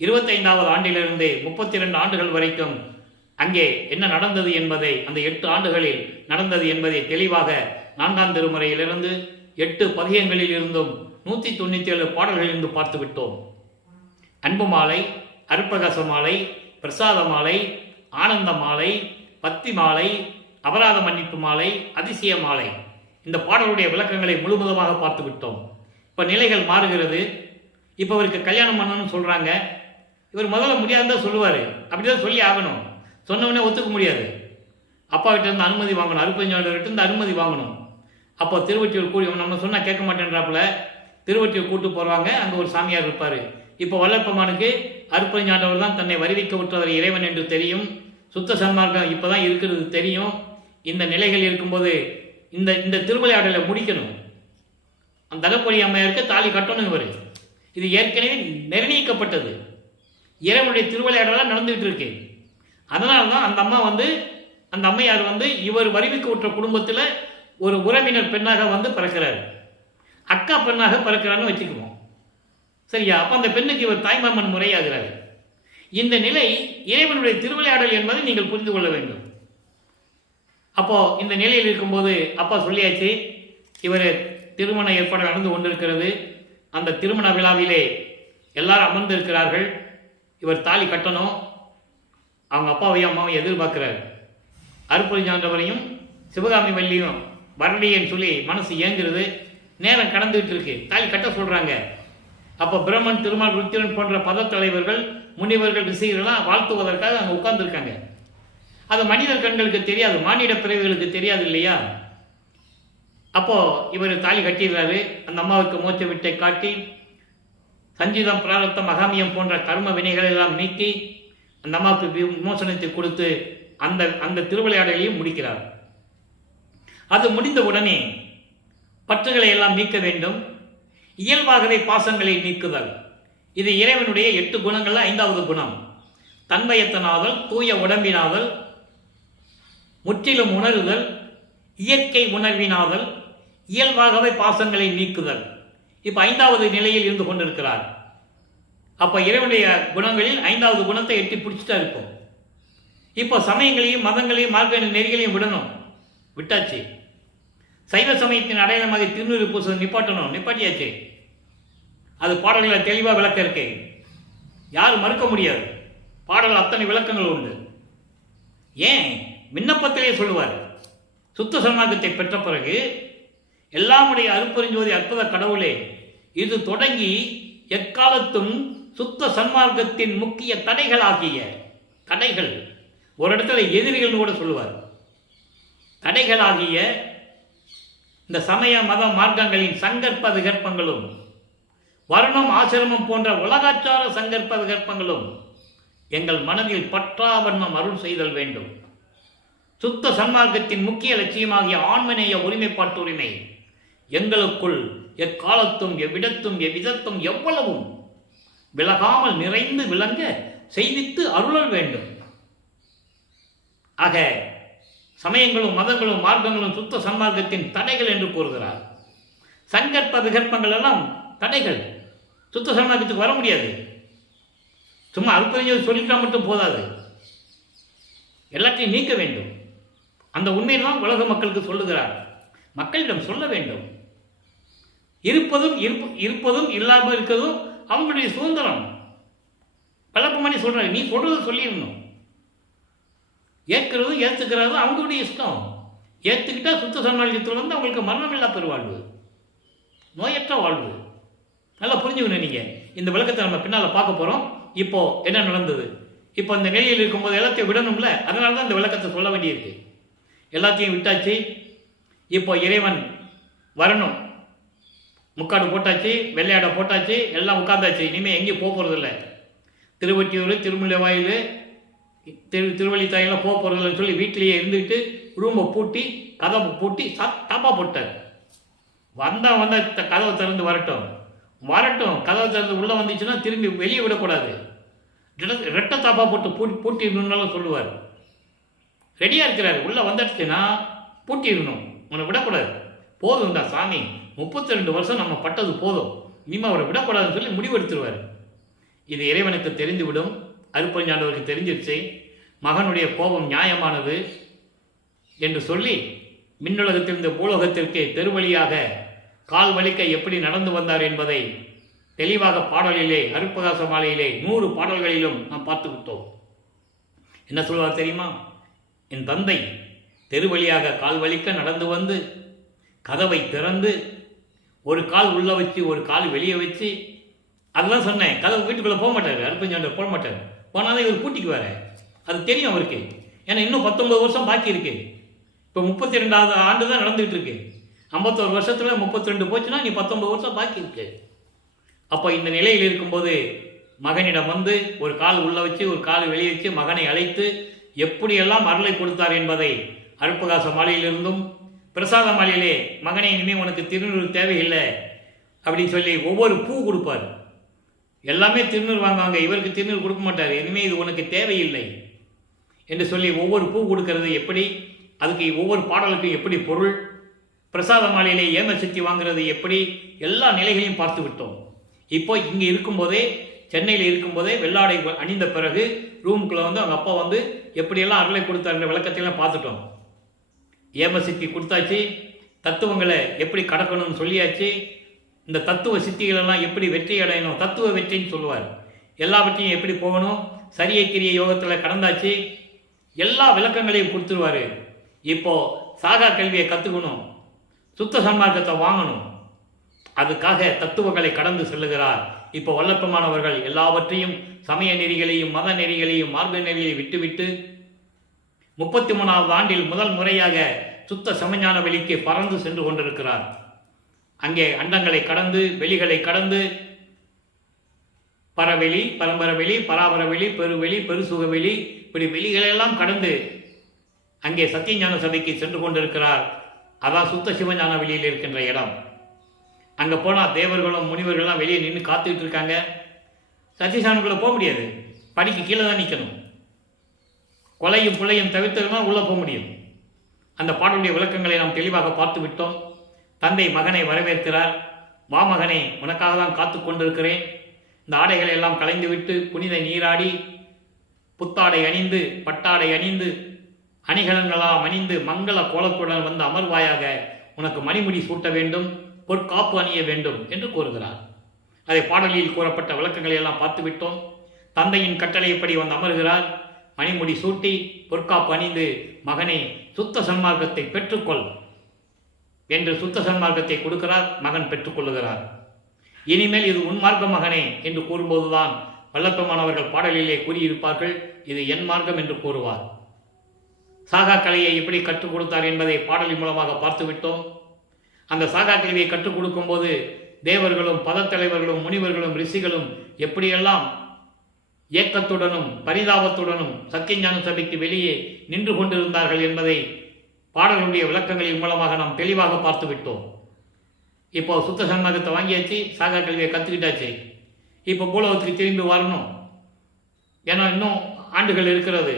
25வது ஆண்டிலிருந்து 32 ஆண்டுகள் வரைக்கும் அங்கே என்ன நடந்தது என்பதை, அந்த 8 ஆண்டுகளில் நடந்தது என்பதை தெளிவாக 4ஆம் திருமுறையிலிருந்து 8 பதிகங்களில் இருந்தும் 197 பாடல்களிலிருந்து பார்த்து விட்டோம். அன்பு மாலை, அருட்பிரகாச மாலை, பிரசாத மாலை, ஆனந்த மாலை, பத்தி மாலை, அபராத மன்னிப்பு மாலை, அதிசய மாலை, இந்த பாடலுடைய விளக்கங்களை முழுவதுமாக பார்த்து விட்டோம். இப்போ நிலைகள் மாறுகிறது. இப்போ இவருக்கு கல்யாணம் பண்ணணும்னு சொல்கிறாங்க. இவர் முதல்ல முடியாதுதான் சொல்லுவார். அப்படி தான் சொல்லி ஆகணும். சொன்னவொடனே ஒத்துக்க முடியாது. அப்பா கிட்ட இருந்து அனுமதி வாங்கணும், அருட்பெருஞ்சாண்டவர்கிட்ட இருந்து அனுமதி வாங்கணும். அப்போ திருவொற்றியூர் கூடி நம்ம சொன்னால் கேட்க மாட்டேன்றாப்புல திருவொற்றியூர் கூட்டு போடுவாங்க. அங்கே ஒரு சாமியார் இருப்பார். இப்போ வல்லப்பெருமானுக்கு அருட்பெருஞ்சாண்டவர் தான் தன்னை வருவிக்க விட்டவர் இறைவன் என்று தெரியும். சுத்த சன்மார்க்கம் இப்போ தான் இருக்கிறது தெரியும். இந்த நிலைகள் இருக்கும்போது இந்த திருவிளையாடலை முடிக்கணும். அந்த தகப்பொழி அம்மையாருக்கு தாலி கட்டணும். இவர் இது ஏற்கனவே நிர்ணயிக்கப்பட்டது. இறைவனுடைய திருவிளையாடலாம் நடந்துகிட்டு இருக்கு. அதனால தான் அந்த அம்மையார் இவர் வருவிக்க விட்ட குடும்பத்தில் ஒரு உறவினர் பெண்ணாக பிறக்கிறார். அக்கா பெண்ணாக பிறக்கிறான்னு வச்சுக்குவோம். சரியா? அப்போ அந்த பெண்ணுக்கு இவர் தாய்மாமன் முறையாகிறார். இந்த நிலை இறைவனுடைய திருவிளையாடல் என்பதை நீங்கள் புரிந்து கொள்ள வேண்டும். அப்போ இந்த நிலையில் இருக்கும்போது அப்பா சொல்லியாச்சு, இவர் திருமண ஏற்பாடு நடந்து கொண்டிருக்கிறது. அந்த திருமண விழாவிலே எல்லாரும் அமர்ந்திருக்கிறார்கள். இவர் தாலி கட்டணும். அவங்க அப்பாவையும் அம்மாவையும் எதிர்பார்க்கிறார். அருட்பெருஞ்சாண்டவரையும் சிவகாமி வள்ளியும் வரலையேன்னு சொல்லி மனசு ஏங்குறது. நேரம் கடந்துகிட்டு இருக்கு, தாலி கட்ட சொல்கிறாங்க. அப்போ பிரம்மன், திருமால், ருத்திரன் போன்ற பதத்தலைவர்கள், முனிவர்கள், ரிஷிகள்லாம் வாழ்த்துவதற்காக அங்கே உட்கார்ந்துருக்காங்க. அது மனிதர் கண்களுக்கு தெரியாது, மானிட பிறவிகளுக்கு தெரியாது இல்லையா? அப்போது இவர் தாலி கட்டிடுறாரு. அந்த அம்மாவுக்கு மோட்ச விட்டை காட்டி சஞ்சிதம், பிராரத்தம், அகாமியம் போன்ற கர்ம வினைகளை எல்லாம் நீக்கி அந்த அம்மாவுக்கு விமோசனத்தை கொடுத்து அந்த அந்த திருவிளையாடலையும் முடிக்கிறார். அது முடிந்த உடனே பற்றுகளை எல்லாம் நீக்க வேண்டும். இயல்பாகவே பாசங்களை நீக்குதல். இது இறைவனுடைய 8 குணங்கள்ல 5வது குணம். தன்மயத்தனாதல், தூய உடம்பினாதல், முற்றிலும் உணருதல், இயற்கை உணர்வினாதல், இயல்பாகவே பாசங்களை நீக்குதல். இப்போ 5வது நிலையில் இருந்து கொண்டிருக்கிறார். அப்போ இறைவனுடைய குணங்களில் 5வது குணத்தை எட்டி பிடிச்சிட்டா இருக்கும். இப்போ சமயங்களையும் மதங்களையும் மார்க்க நெறிகளையும் விடணும். விட்டாச்சு. சைவ சமயத்தின் அடையாளமாக திருநூறு பூசை நிப்பாட்டியாச்சு. அது பாடல்களை தெளிவாக விளக்க இருக்கு, யாரும் மறுக்க முடியாது. பாடல் அத்தனை விளக்கங்கள் உண்டு. ஏன் விண்ணப்பத்திலே சொல்லுவார், சுத்த சன்மார்க்கத்தை பெற்ற பிறகு எல்லாமுடைய அருப்பெருஞ்சோதி அற்புத கடவுளே, இது தொடங்கி எக்காலத்தும் சுத்த சன்மார்க்கத்தின் முக்கிய தடைகளாகிய தடைகள், ஒரு இடத்துல எதிரிகள்னு கூட சொல்லுவார், தடைகளாகிய இந்த சமய மத மார்க்கங்களின் சங்கற்ப விகற்பங்களும், வர்ணம் ஆசிரமம் போன்ற உலகாச்சார சங்கற்ப விகற்பங்களும் எங்கள் மனதில் பற்றாவண்ணம் அருள் செய்தல் வேண்டும். சுத்த சன்மார்க்கத்தின் முக்கிய லட்சியமாகிய ஆன்மநேய ஒருமைப்பாட்டுரிமை எங்களுக்குள் எக்காலத்தும் எவ்விடத்தும் எவ்விதத்தும் எவ்வளவும் விலகாமல் நிறைந்து விளங்க செய்வித்து அருளல் வேண்டும். ஆக சமயங்களும் மதங்களும் மார்க்கங்களும் சுத்த சன்மார்க்கத்தின் தடைகள் என்று கூறுகிறார். சங்கற்ப விகற்பங்கள் எல்லாம் தடைகள், சுத்த சன்மார்க்கத்துக்கு வர முடியாது. சும்மா அற்புதம் சொல்லிட்டா மட்டும் போதாது, எல்லாத்தையும் நீக்க வேண்டும். அந்த உண்மையெல்லாம் உலக மக்களுக்கு சொல்லுகிறார். மக்களிடம் சொல்ல வேண்டும். இருப்பதும் இல்லாமல் இருக்கிறதும் அவங்களுடைய சுதந்திரம். பழப்பமணி சொல்றாரு, நீ சொல்றதை சொல்லிடணும். ஏற்கிறதும் ஏற்றுக்கிறதும் அவங்களுடைய இஷ்டம். ஏற்றுக்கிட்டா சுத்த சன்மார்க்கத்தில் வந்து அவங்களுக்கு மரணமில்லா பெருவாழ்வு, நோயற்ற வாழ்வு. நல்லா புரிஞ்சுக்கணும். நீங்கள் இந்த விளக்கத்தை நம்ம பின்னால் பார்க்க போகிறோம். இப்போ என்ன நடந்தது, இப்போ இந்த நிலையில் இருக்கும்போது எல்லாத்தையும் விடணும்ல, அதனால தான் இந்த விளக்கத்தை சொல்ல வேண்டியிருக்கு. எல்லாத்தையும் விட்டாச்சு. இப்போ இறைவன் வரணும். முக்காடு போட்டாச்சு, வெள்ளையாடை போட்டாச்சு, எல்லாம் உட்காந்தாச்சு. இனிமேல் எங்கேயும் போக போகிறதில்ல. திருவொற்றியூர், திருமுல்லைவாயில், திருவள்ளித்தாயெல்லாம் போக போகிறதில்லன்னு சொல்லி வீட்டிலேயே இருந்துக்கிட்டு ரூமை பூட்டி கதவை பூட்டி தாப்பா போட்டார். வந்தால் கதவை திறந்து வரட்டும். கதவை திறந்து உள்ளே வந்துச்சுன்னா திரும்பி வெளியே விடக்கூடாது. ரெட்டை தாப்பா போட்டு பூட்டிடணுன்னாலும் சொல்லுவார். ரெடியாக இருக்கிறாரு. உள்ளே வந்துடுச்சுன்னா பூட்டிடணும், உன்னை விடக்கூடாது. போதும் தான் சாமி, 32 வருஷம் நம்ம பட்டது போதும், இனிமேல் அவரை விடக்கூடாதுன்னு சொல்லி முடிவெடுத்துருவார். இது இறைவனுக்கு தெரிந்துவிடும். அருப்பஞ்சாண்டவருக்கு தெரிஞ்சிருச்சு. மகனுடைய கோபம் நியாயமானது என்று சொல்லி மின்னுலகத்திலிருந்து பூலோகத்திற்கு தெருவழியாக கால் வலிக்க எப்படி நடந்து வந்தார் என்பதை தெளிவாக பாடலிலே, அருட்பிரகாச மாலையிலே 100 பாடல்களிலும் நாம் பார்த்துவிட்டோம். என்ன சொல்வார் தெரியுமா? என் தந்தை தெருவழியாக கால் வலிக்க நடந்து வந்து கதவை திறந்து ஒரு கால் உள்ள வச்சு ஒரு கால் வெளியே வச்சு, அதெல்லாம் சொன்னேன். கதவு வீட்டுக்குள்ளே போக மாட்டார், அருப்பஞ்சாண்டவர் போக மாட்டார். போனாலும் இவர் பூட்டிக்குவார். அது தெரியும் அவருக்கு. ஏன்னா இன்னும் 19 வருஷம் பாக்கி இருக்கு. இப்போ 32வது ஆண்டு தான் நடந்துகிட்டு இருக்கு. 51 வருஷத்துல 32 போச்சுன்னா நீ 19 வருஷம் பாக்கி இருக்கு. அப்போ இந்த நிலையில் இருக்கும்போது மகனிடம் வந்து ஒரு கால் உள்ள வச்சு ஒரு கால் வெளியே வச்சு மகனை அழைத்து எப்படியெல்லாம் அருளை கொடுத்தார் என்பதை அருட்பிரகாச மாலையிலிருந்தும் பிரசாத மாலையிலே, மகனை இனிமேல் உனக்கு திருநூறு தேவையில்லை அப்படின்னு சொல்லி ஒவ்வொரு பூ கொடுப்பார். எல்லாமே திருநூறு வாங்குவாங்க, இவருக்கு திருநூறு கொடுக்க மாட்டார். இனிமேல் இது உனக்கு தேவையில்லை என்று சொல்லி ஒவ்வொரு பூ கொடுக்கறது எப்படி, அதுக்கு ஒவ்வொரு பாடலுக்கும் எப்படி பொருள், பிரசாத மாலையிலே ஏம சக்தி வாங்குறது எப்படி, எல்லா நிலைகளையும் பார்த்து விட்டோம். இப்போ இங்கே இருக்கும்போதே, சென்னையில் இருக்கும்போதே வெள்ளாடை அணிந்த பிறகு ரூமுக்குள்ளே வந்து அவங்க அப்பா வந்து எப்படியெல்லாம் அருளை கொடுத்தாருன்ற விளக்கத்தையெல்லாம் பார்த்துட்டோம். ஏம சித்தி கொடுத்தாச்சு, தத்துவங்களை எப்படி கடக்கணும்னு சொல்லியாச்சு, இந்த தத்துவ சித்திகளெல்லாம் எப்படி வெற்றி அடையணும், தத்துவ வெற்றின்னு சொல்லுவார். எல்லாவற்றையும் எப்படி போகணும், சரியக்கிரிய யோகத்தில் கடந்தாச்சு, எல்லா விளக்கங்களையும் கொடுத்துருவார். இப்போ சாகா கல்வியை கற்றுக்கணும், சுத்த சன்மார்க்கத்தை வாங்கணும். அதுக்காக தத்துவங்களை கடந்து செல்லுகிறார். இப்போ வல்லப்பமானவர்கள் எல்லாவற்றையும் சமய நெறிகளையும் மத நெறிகளையும் மார்க்க நெறிகளை விட்டுவிட்டு 33வது ஆண்டில் முதல் முறையாக சுத்த சமஞான வெளிக்கு பறந்து சென்று கொண்டிருக்கிறார். அங்கே அண்டங்களை கடந்து வெளிகளை கடந்து பரவெளி, பரம்பரவெளி, பராபரவெளி, பெருவெளி, பெருசுகவெளி, இப்படி வெளிகளெல்லாம் கடந்து அங்கே சத்தியஞான சபைக்கு சென்று கொண்டிருக்கிறார். அதான் சுத்த சிவஞான வெளியில் இருக்கின்ற இடம். அங்கே போனால் தேவர்களும் முனிவர்கள்லாம் வெளியே நின்று காத்துக்கிட்டு இருக்காங்க. சத்தியஞானக்குள்ளே போக முடியாது, படிக்கு கீழே தான் நிற்கணும். கொலையும் புள்ளையும் தவிர்த்ததுனா உள்ளே போக முடியும். அந்த பாடலுடைய விளக்கங்களை நாம் தெளிவாக பார்த்து விட்டோம். தந்தை மகனை வரவேற்கிறார். மகனே, உனக்காக தான் காத்து கொண்டிருக்கிறேன். இந்த ஆடைகளை எல்லாம் களைந்துவிட்டு புனித நீராடி புத்தாடை அணிந்து பட்டாடை அணிந்து அணிகலன்களாம் அணிந்து மங்கள கோலத்துடன் வந்து அமர்வாயாக. உனக்கு மணிமுடி சூட்ட வேண்டும், பொற்காப்பு அணிய வேண்டும் என்று கூறுகிறார். அதை பாடலில் கூறப்பட்ட விளக்கங்களை எல்லாம் பார்த்து விட்டோம். தந்தையின் கட்டளைப்படி வந்து அமர்கிறார். மணிமுடி சூட்டி பொற்காப்பு அணிந்து, மகனே சுத்த சன்மார்க்கத்தை பெற்றுக்கொள் என்று சுத்த சன்மார்க்கத்தை கொடுக்கிறார். மகன் பெற்றுக்கொள்ளுகிறார். இனிமேல் இது உன் மார்க்கம் மகனே என்று கூறும்போதுதான் வல்லப்பமானவர்கள் பாடலிலே கூறியிருப்பார்கள், இது என் மார்க்கம் என்று கூறுவார். சாகா கலையை எப்படி கற்றுக் கொடுத்தார் என்பதை பாடலின் மூலமாக பார்த்து விட்டோம். அந்த சாகா கலையை கற்றுக் கொடுக்கும் போது தேவர்களும் பதத்தலைவர்களும் முனிவர்களும் ரிஷிகளும் எப்படியெல்லாம் ஏக்கத்துடனும் பரிதாபத்துடனும் சத்தியஞான சபைக்கு வெளியே நின்று கொண்டிருந்தார்கள் என்பதை பாடலுடைய விளக்கங்களின் மூலமாக நாம் தெளிவாக பார்த்து விட்டோம். இப்போ சுத்த சன்மார்க்கத்தை வாங்கியாச்சு, சாகா கல்வியை கற்றுக்கிட்டாச்சு. இப்போ பூலோகத்துக்கு திரும்பி வரணும். ஏன்னா இன்னும் ஆண்டுகள் இருக்கிறது.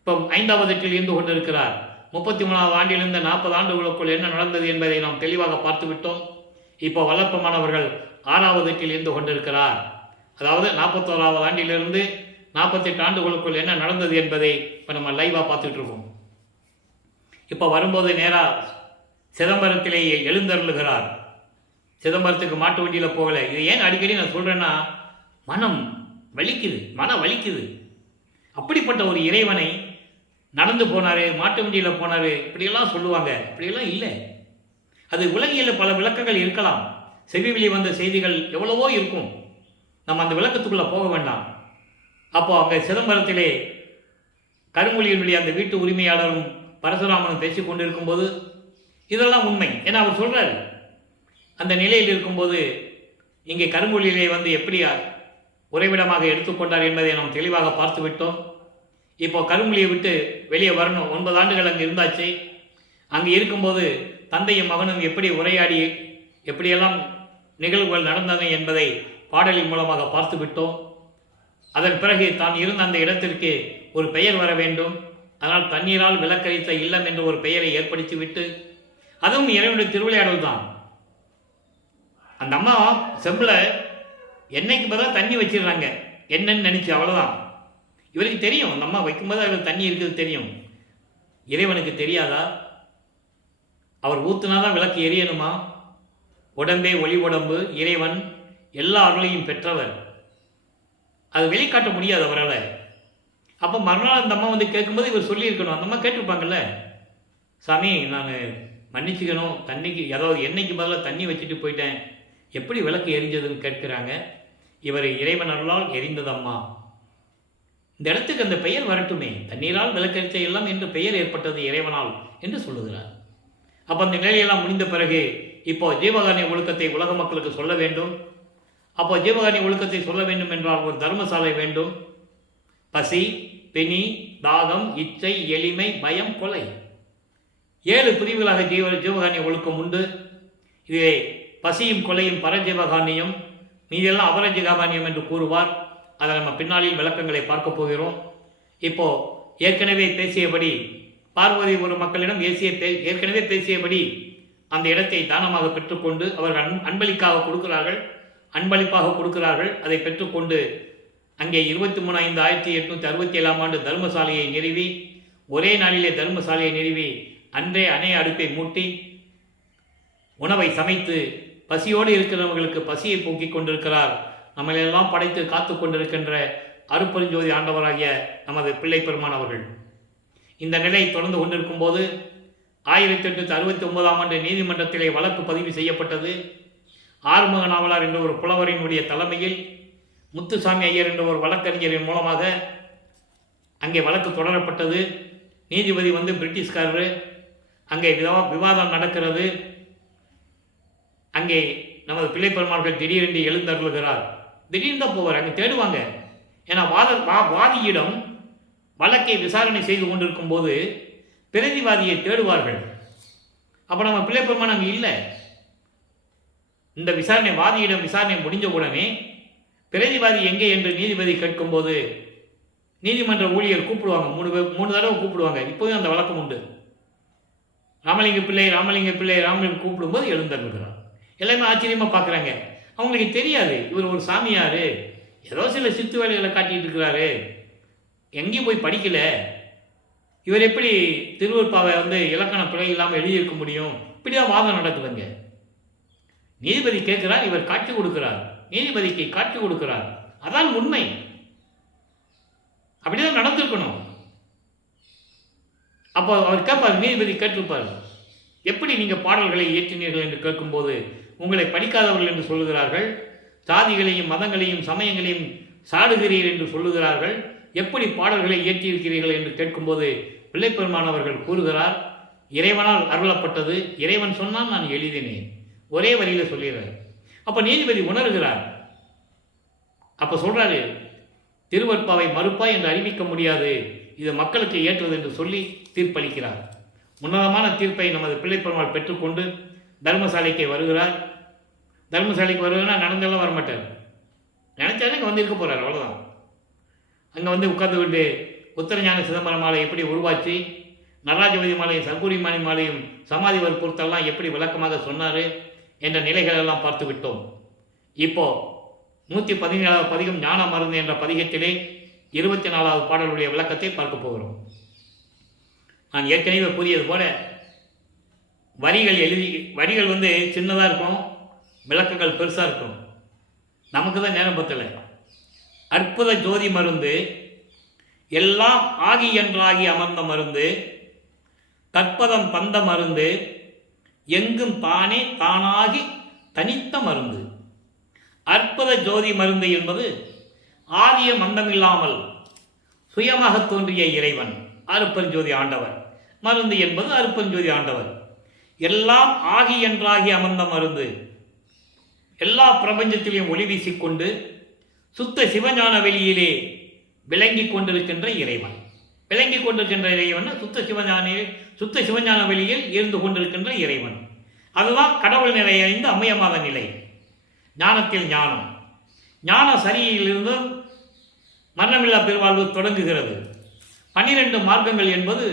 இப்போ 5வது எட்டில் இருந்து கொண்டிருக்கிறார். 33வது ஆண்டிலிருந்து 40 ஆண்டுகளுக்குள் என்ன நடந்தது என்பதை நாம் தெளிவாக பார்த்து விட்டோம். இப்போ வல்லப்பமானவர்கள் 6வது எட்டில் இருந்து கொண்டிருக்கிறார். அதாவது 41வது ஆண்டிலிருந்து 48 ஆண்டுகளுக்குள் என்ன நடந்தது என்பதை இப்போ நம்ம லைவாக பார்த்துட்டு இருக்கோம். இப்போ வரும்போது நேராக சிதம்பரத்திலேயே எழுந்தருளுகிறார். சிதம்பரத்துக்கு மாட்டு வண்டியில் போகலை. இது ஏன் அடிக்கடி நான் சொல்கிறேன்னா, மனம் வலிக்குது. அப்படிப்பட்ட ஒரு இறைவனை நடந்து போனார், மாட்டு வண்டியில் போனார், இப்படியெல்லாம் சொல்லுவாங்க. இப்படியெல்லாம் இல்லை. அது உலகில் பல விளக்கங்கள் இருக்கலாம். செவிவெளி வந்த செய்திகள் எவ்வளவோ இருக்கும். நம்ம அந்த விளக்கத்துக்குள்ளே போக வேண்டாம். அப்போ அங்கே சிதம்பரத்திலே கருமொழியின் வழி அந்த வீட்டு உரிமையாளரும் பரசுராமனும் பேசி கொண்டிருக்கும் போது இதெல்லாம் உண்மை. ஏன்னா அவர் சொல்கிறார், அந்த நிலையில் இருக்கும்போது இங்கே கருமொழியிலே வந்து எப்படி உறைவிடமாக எடுத்துக்கொண்டார் என்பதை நாம் தெளிவாக பார்த்து விட்டோம். இப்போ கருமொழியை விட்டு வெளியே வரணும். 9 ஆண்டுகள் அங்கே இருந்தாச்சு. அங்கே இருக்கும்போது தந்தையும் மகனும் எப்படி உரையாடி எப்படியெல்லாம் நிகழ்வுகள் நடந்தன என்பதை பாடலின் மூலமாக பார்த்து விட்டோம். அதன் பிறகு தான் இருந்த அந்த இடத்திற்கு ஒரு பெயர் வர வேண்டும். அதனால் தண்ணீரால் விளக்கரித்த இல்லம் என்ற ஒரு பெயரை ஏற்படுத்திவிட்டு, அதுவும் இறைவனுடைய திருவிளையாடல் தான். அந்த அம்மா செம்பில் எண்ணெய்க்கு பதிலாக தண்ணி வச்சிடுறாங்க, என்னன்னு நினைச்சு, அவ்வளோதான். இவருக்கு தெரியும், அந்த அம்மா வைக்கும்போது அவருக்கு தண்ணி இருக்குது தெரியும். இறைவனுக்கு தெரியாதா? அவர் ஊத்துனாதான் விளக்கு எரியணுமா? உடம்பே ஒளி உடம்பு, இறைவன் எல்லா அருளையும் பெற்றவர். அது வெளிக்காட்ட முடியாது அவரால். அப்போ மறுநாள் அந்த அம்மா வந்து கேட்கும்போது இவர் சொல்லியிருக்கணும். அந்த அம்மா கேட்டிருப்பாங்கல்ல, சாமி நான் மன்னிச்சுக்கணும், தண்ணிக்கு அதாவது எண்ணெய்க்கு பதிலாக தண்ணி வச்சுட்டு போயிட்டேன், எப்படி விளக்கு எரிஞ்சதுன்னு கேட்குறாங்க. இவர் இறைவன் அருளால் எரிந்ததம்மா, இந்த இடத்துக்கு அந்த பெயர் வரட்டுமே, தண்ணீரால் விளக்கரித்த எல்லாம் என்று பெயர் ஏற்பட்டது இறைவனால் என்று சொல்லுகிறார். அப்போ அந்த நிலையெல்லாம் முடிந்த பிறகு இப்போ ஜீவகாருண்ய ஒழுக்கத்தை உலக மக்களுக்கு சொல்ல வேண்டும். அப்போ ஜீவகாருண்ய ஒழுக்கத்தை சொல்ல வேண்டும் என்றால் ஒரு தர்மசாலை வேண்டும். பசி, பிணி, தாகம், இச்சை, எளிமை, பயம், கொலை, 7 பிரிவுகளாக ஜீவகாருண்ய ஒழுக்கம் உண்டு. இதிலே பசியும் கொலையும் பரஜீவகாருண்யம், மீதெல்லாம் அபரஜீவகாருண்யம் என்று கூறுவார். அதை நம்ம பின்னாளில் விளக்கங்களை பார்க்க போகிறோம். இப்போ ஏற்கனவே பேசியபடி பார்வதி ஒரு மக்களிடம் ஏற்கனவே பேசியபடி அந்த இடத்தை தானமாக பெற்றுக்கொண்டு அவர்கள் அன்பளிப்பாக கொடுக்கிறார்கள். அதை பெற்றுக்கொண்டு அங்கே 23/5/1867 ஆண்டு தர்மசாலையை நிறுவி, ஒரே நாளிலே தர்மசாலையை நிறுவி அன்றே அணைய அடுப்பை மூட்டி உணவை சமைத்து பசியோடு இருக்கிறவர்களுக்கு பசியை போக்கிக் கொண்டிருக்கிறார். நம்மளெல்லாம் படைத்து காத்து கொண்டிருக்கின்ற அருப்பெருஞ்சோதி ஆண்டவராகிய நமது பிள்ளை பெருமான் அவர்கள். இந்த நிலை தொடர்ந்து கொண்டிருக்கும் போது 1869 நீதிமன்றத்திலே வழக்கு பதிவு செய்யப்பட்டது. ஆறுமுக நாவலார் என்ற ஒரு புலவரினுடைய தலைமையில் முத்துசாமி ஐயர் என்ற ஒரு வழக்கறிஞரின் மூலமாக அங்கே வழக்கு தொடரப்பட்டது. நீதிபதி பிரிட்டிஷ்காரரு. அங்கே விவாதம் நடக்கிறது. அங்கே நமது பிள்ளை பெருமாள்கள் திடீரென்று எழுந்தருளுகிறார். திடீர்னு தான் போவார், அங்கே தேடுவாங்க. ஏன்னா வாதியிடம் வழக்கை விசாரணை செய்து கொண்டிருக்கும் போது பிரதிவாதியை தேடுவார்கள். அப்போ நம்ம பிள்ளை பெருமான் அங்கே இல்லை. இந்த விசாரணை வாதியிடம் விசாரணை முடிஞ்ச உடனே பிரதிவாதி எங்கே என்று நீதிபதி கேட்கும்போது நீதிமன்ற ஊழியர் கூப்பிடுவாங்க. 3 தடவை கூப்பிடுவாங்க. இப்போதும் அந்த வழக்கம் உண்டு. ராமலிங்க பிள்ளை கூப்பிடும்போது எழுந்தருளுகிறார். எல்லாமே ஆச்சரியமாக பார்க்குறாங்க. அவங்களுக்கு தெரியாது இவர் ஒரு சாமியார், ஏதோ சில சித்து வேலைகளை காட்டிகிட்டு இருக்கிறாரு, எங்கேயும் போய் படிக்கல, இவர் எப்படி திருவருட்பாவை இலக்கண பிழை இல்லாமல் எழுதியிருக்க முடியும். இப்படிதான் வாதம் நடக்குதுங்க. நீதிபதி கேட்கிறார், இவர் காட்சி கொடுக்கிறார், நீதிபதிக்கு காட்சி கொடுக்கிறார். அதான் உண்மை. அப்படிதான் நடந்திருக்கணும். அப்போ அவர் கேட்பார், நீதிபதி கேட்டிருப்பார், எப்படி நீங்கள் பாடல்களை இயற்றினீர்கள் என்று கேட்கும்போது உங்களை படிக்காதவர்கள் என்று சொல்லுகிறார்கள், சாதிகளையும் மதங்களையும் சமயங்களையும் சாடுகிறீர்கள் என்று சொல்லுகிறார்கள், எப்படி பாடல்களை இயற்றியிருக்கிறீர்கள் என்று கேட்கும்போது பிள்ளை பெருமான் அவர்கள் கூறுகிறார், இறைவனால் அருளப்பட்டது, இறைவன் சொன்னால் நான் எழுதினேன், ஒரே வரியில் சொல்லிடுறார். அப்போ நீதிபதி உணர்கிறார். அப்போ சொல்றாரு, திருவருட்பாவை மறுப்பாய் என்று அறிவிக்க முடியாது, இது மக்களுக்கு ஏற்றது என்று சொல்லி தீர்ப்பளிக்கிறார். உன்னதமான தீர்ப்பை நமது பிள்ளை பெருமாள் பெற்றுக்கொண்டு தர்மசாலைக்கு வருகிறார். தர்மசாலைக்கு வருகிறார், நடந்தெல்லாம் வரமாட்டார், நினைச்சாலே இங்கே இருக்க போகிறார், அவ்வளோதான். அங்கே உட்கார்ந்து கொண்டு உத்தரஞான சிதம்பரம் மாலை எப்படி உருவாச்சு, நடராஜபதி மாலையும் சர்க்குரிமானி மாலையும் சமாதி வற்புறுத்தெல்லாம் எப்படி விளக்கமாக சொன்னார் என்ற நிலைகளெல்லாம் பார்த்து விட்டோம். இப்போ 117வது பதிகம் ஞான மருந்து என்ற பதிகத்திலே 24வது பாடலுடைய விளக்கத்தை பார்க்க போகிறோம். நான் ஏற்கனவே கூறியது போல வரிகள் சின்னதாக இருக்கும், விளக்கங்கள் பெருசாக இருக்கும். நமக்கு தான் நேரம் பத்தலை. அற்புத ஜோதி மருந்து, எல்லாம் ஆகி என்றாகி அமர்ந்த மருந்து, கற்பதம் தந்த மருந்து, எங்கும் தானே தானாகி தனித்த மருந்து. அற்புத ஜோதி மருந்து என்பது ஆதிய மந்தமில்லாமல் சுயமாக தோன்றிய இறைவன் அருப்பெருஞ்சோதி ஆண்டவர். மருந்து என்பது அருப்பெருஞ்சோதி ஆண்டவர். எல்லாம் ஆகி என்றாகி அமர்ந்த மருந்து, எல்லா பிரபஞ்சத்திலையும் ஒளி வீசிக்கொண்டு சுத்த சிவஞான வெளியிலே விளங்கி கொண்டிருக்கின்ற இறைவன். விளங்கி கொண்டிருக்கின்ற இறைவன் சுத்த சிவஞான வெளியில் இருந்து கொண்டிருக்கின்ற இறைவன். அதுதான் கடவுள் நிலையடைந்த அம்மையமாத நிலை. ஞானத்தில் ஞானம், ஞான சரியிலிருந்து மரணமில்லா பெருவாழ்வு தொடங்குகிறது. 12 மார்க்கங்கள் என்பது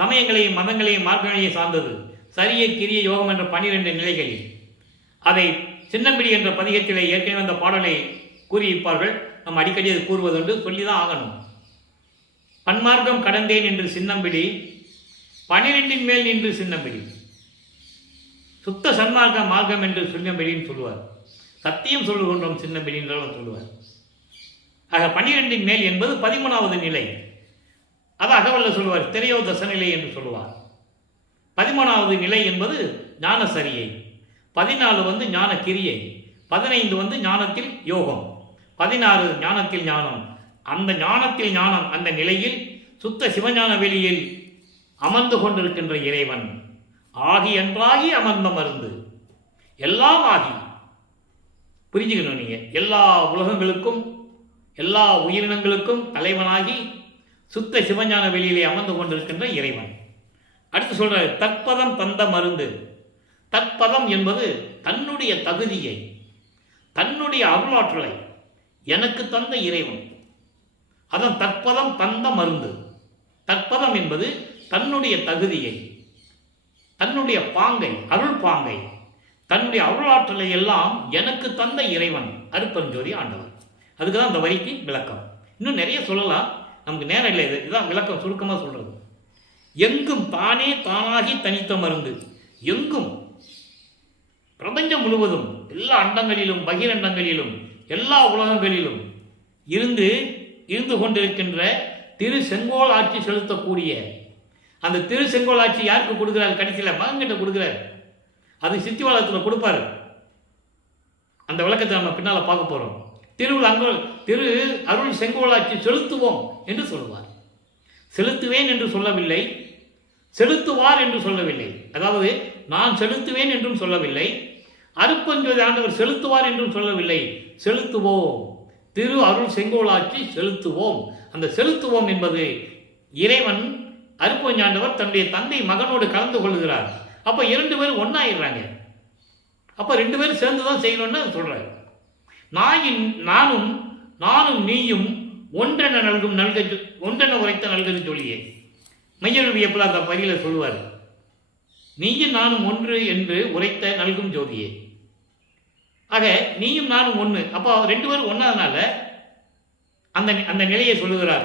சமயங்களையும் மதங்களையும் மார்க்கங்களையும் சார்ந்தது. சரிய கிரிய யோகம் என்ற 12 நிலைகளில் அதை சின்னம்பிடி என்ற பதிகத்திலே ஏற்கனவே அந்த பாடலை கூறியிருப்பார்கள். நம்ம அடிக்கடி அது கூறுவதுண்டு, சொல்லிதான் ஆகணும். பன்மார்க்கம் கடந்தேன் என்று சின்னம்பிடி, 12 மேல் நின்று சின்னம்பிடி, சுத்த சன்மார்க்க மார்க்கம் என்று சின்னம்பிடின்னு சொல்லுவார். சத்தியம் சொல்லுகின்றோம் சின்னம்பிடி என்றாலும் சொல்லுவார். ஆக 12 மேல் என்பது 13வது நிலை. அது அகவல்ல சொல்லுவார், திரையோ தசநிலை என்று சொல்லுவார். 13வது நிலை என்பது ஞான சரியை, 14 ஞான கிரியை, 15 ஞானத்தில் யோகம், 16 ஞானத்தில் ஞானம். அந்த ஞானத்தில் ஞானம், அந்த நிலையில் சுத்த சிவஞான வெளியில் அமர்ந்து கொண்டிருக்கின்ற இறைவன் ஆகி என்றாகி அமர்ந்த மருந்து. எல்லாம் ஆகி, புரிஞ்சுக்கணும் நீங்க, எல்லா உலகங்களுக்கும் எல்லா உயிரினங்களுக்கும் தலைவனாகி சுத்த சிவஞான வெளியிலே அமர்ந்து கொண்டிருக்கின்ற இறைவன். அடுத்து சொல்றாரு, தற்பதம் தந்த மருந்து. தற்பதம் என்பது தன்னுடைய தகுதியை, தன்னுடைய அருளாற்றலை எனக்கு தந்த இறைவன். அதான் தற்பதம் தந்த மருந்து. தற்பதம் என்பது தன்னுடைய தகுதியை, தன்னுடைய பாங்கை, அருள் பாங்கை, தன்னுடைய அருளாற்றலை எல்லாம் எனக்கு தந்த இறைவன் அருப்பெருஞ்சோதி ஆண்டவர். அதுக்கு தான் அந்த வரிக்கு விளக்கம். இன்னும் நிறைய சொல்லலாம், நமக்கு நேரம் இல்லை. இதுதான் விளக்கம், சுருக்கமாக சொல்றது. எங்கும் தானே தானாகி தனித்த மருந்து. எங்கும், பிரபஞ்சம் முழுவதும், எல்லா அண்டங்களிலும் பகிரண்டங்களிலும் எல்லா உலகங்களிலும் இருந்து கொண்டிருக்கின்ற திரு செங்கோல் ஆட்சி செலுத்தக்கூடிய அந்த திரு செங்கோலாட்சி யாருக்கு கொடுக்குறாரு? கடைசியில் மகன்கிட்ட கொடுக்குறாரு. அது சித்திவாளத்தில் கொடுப்பாரு. அந்த விளக்கத்தை நம்ம பின்னால் பார்க்க போகிறோம். திரு அருள் செங்கோலாட்சி செலுத்துவோம் என்று சொல்லுவார். செலுத்துவேன் என்று சொல்லவில்லை, செலுத்துவார் என்று சொல்லவில்லை. அதாவது நான் செலுத்துவேன் என்றும் சொல்லவில்லை, அருட்பெருஞ்சோதி ஆண்டவர் செலுத்துவார் என்றும் சொல்லவில்லை. செலுத்துவோம், திரு அருள் செங்கோலாட்சி செலுத்துவோம். அந்த செலுத்துவோம் என்பது இறைவன் அருட்பெருஞ்சோதி ஆண்டவர் தன்னுடைய தந்தை மகனோடு கலந்து கொள்கிறார். அப்போ 2 பேரும் ஒன்றாயிடுறாங்க. அப்போ 2 பேரும் சேர்ந்து தான் செய்யணும்னு சொல்கிறார். நானும் நீயும் ஒன்றென உரைத்த நல்கது சொல்லியே மையருவி எப்பல அந்த பகுதியில் சொல்லுவார். நீயும் நானும் ஒன்று என்று உரைத்த நல்கும் ஜோதியே. ஆக நீயும் நானும் ஒன்று. அப்போ 2 பேரும் ஒன்றாதனால அந்த நிலையை சொல்லுகிறார்.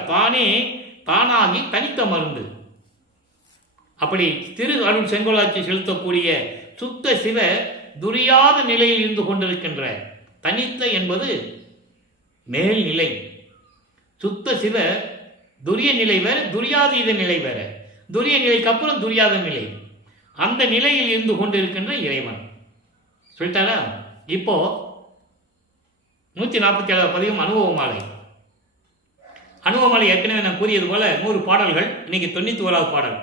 தானாகி தனித்த மருந்து. அப்படி திரு அருள் செங்கோலாட்சி செலுத்தக்கூடிய சுத்த சிவ துரியாத நிலையில் இருந்து கொண்டிருக்கின்ற தனித்த என்பது மேல்நிலை. சுத்த சிவ துரிய நிலை வேற, துரியாதீத நிலை வேற. துரிய நிலைக்கு அப்புறம் துரியாத நிலை. அந்த நிலையில் இருந்து கொண்டிருக்கின்ற இறைவன் சொல்லிட்டாரா? இப்போ 147 பதிகம் அனுபவமாலை. அனுபவமாலை ஏற்கனவே நான் கூறியது போல 100 பாடல்கள், இன்னைக்கு 91வது பாடல்.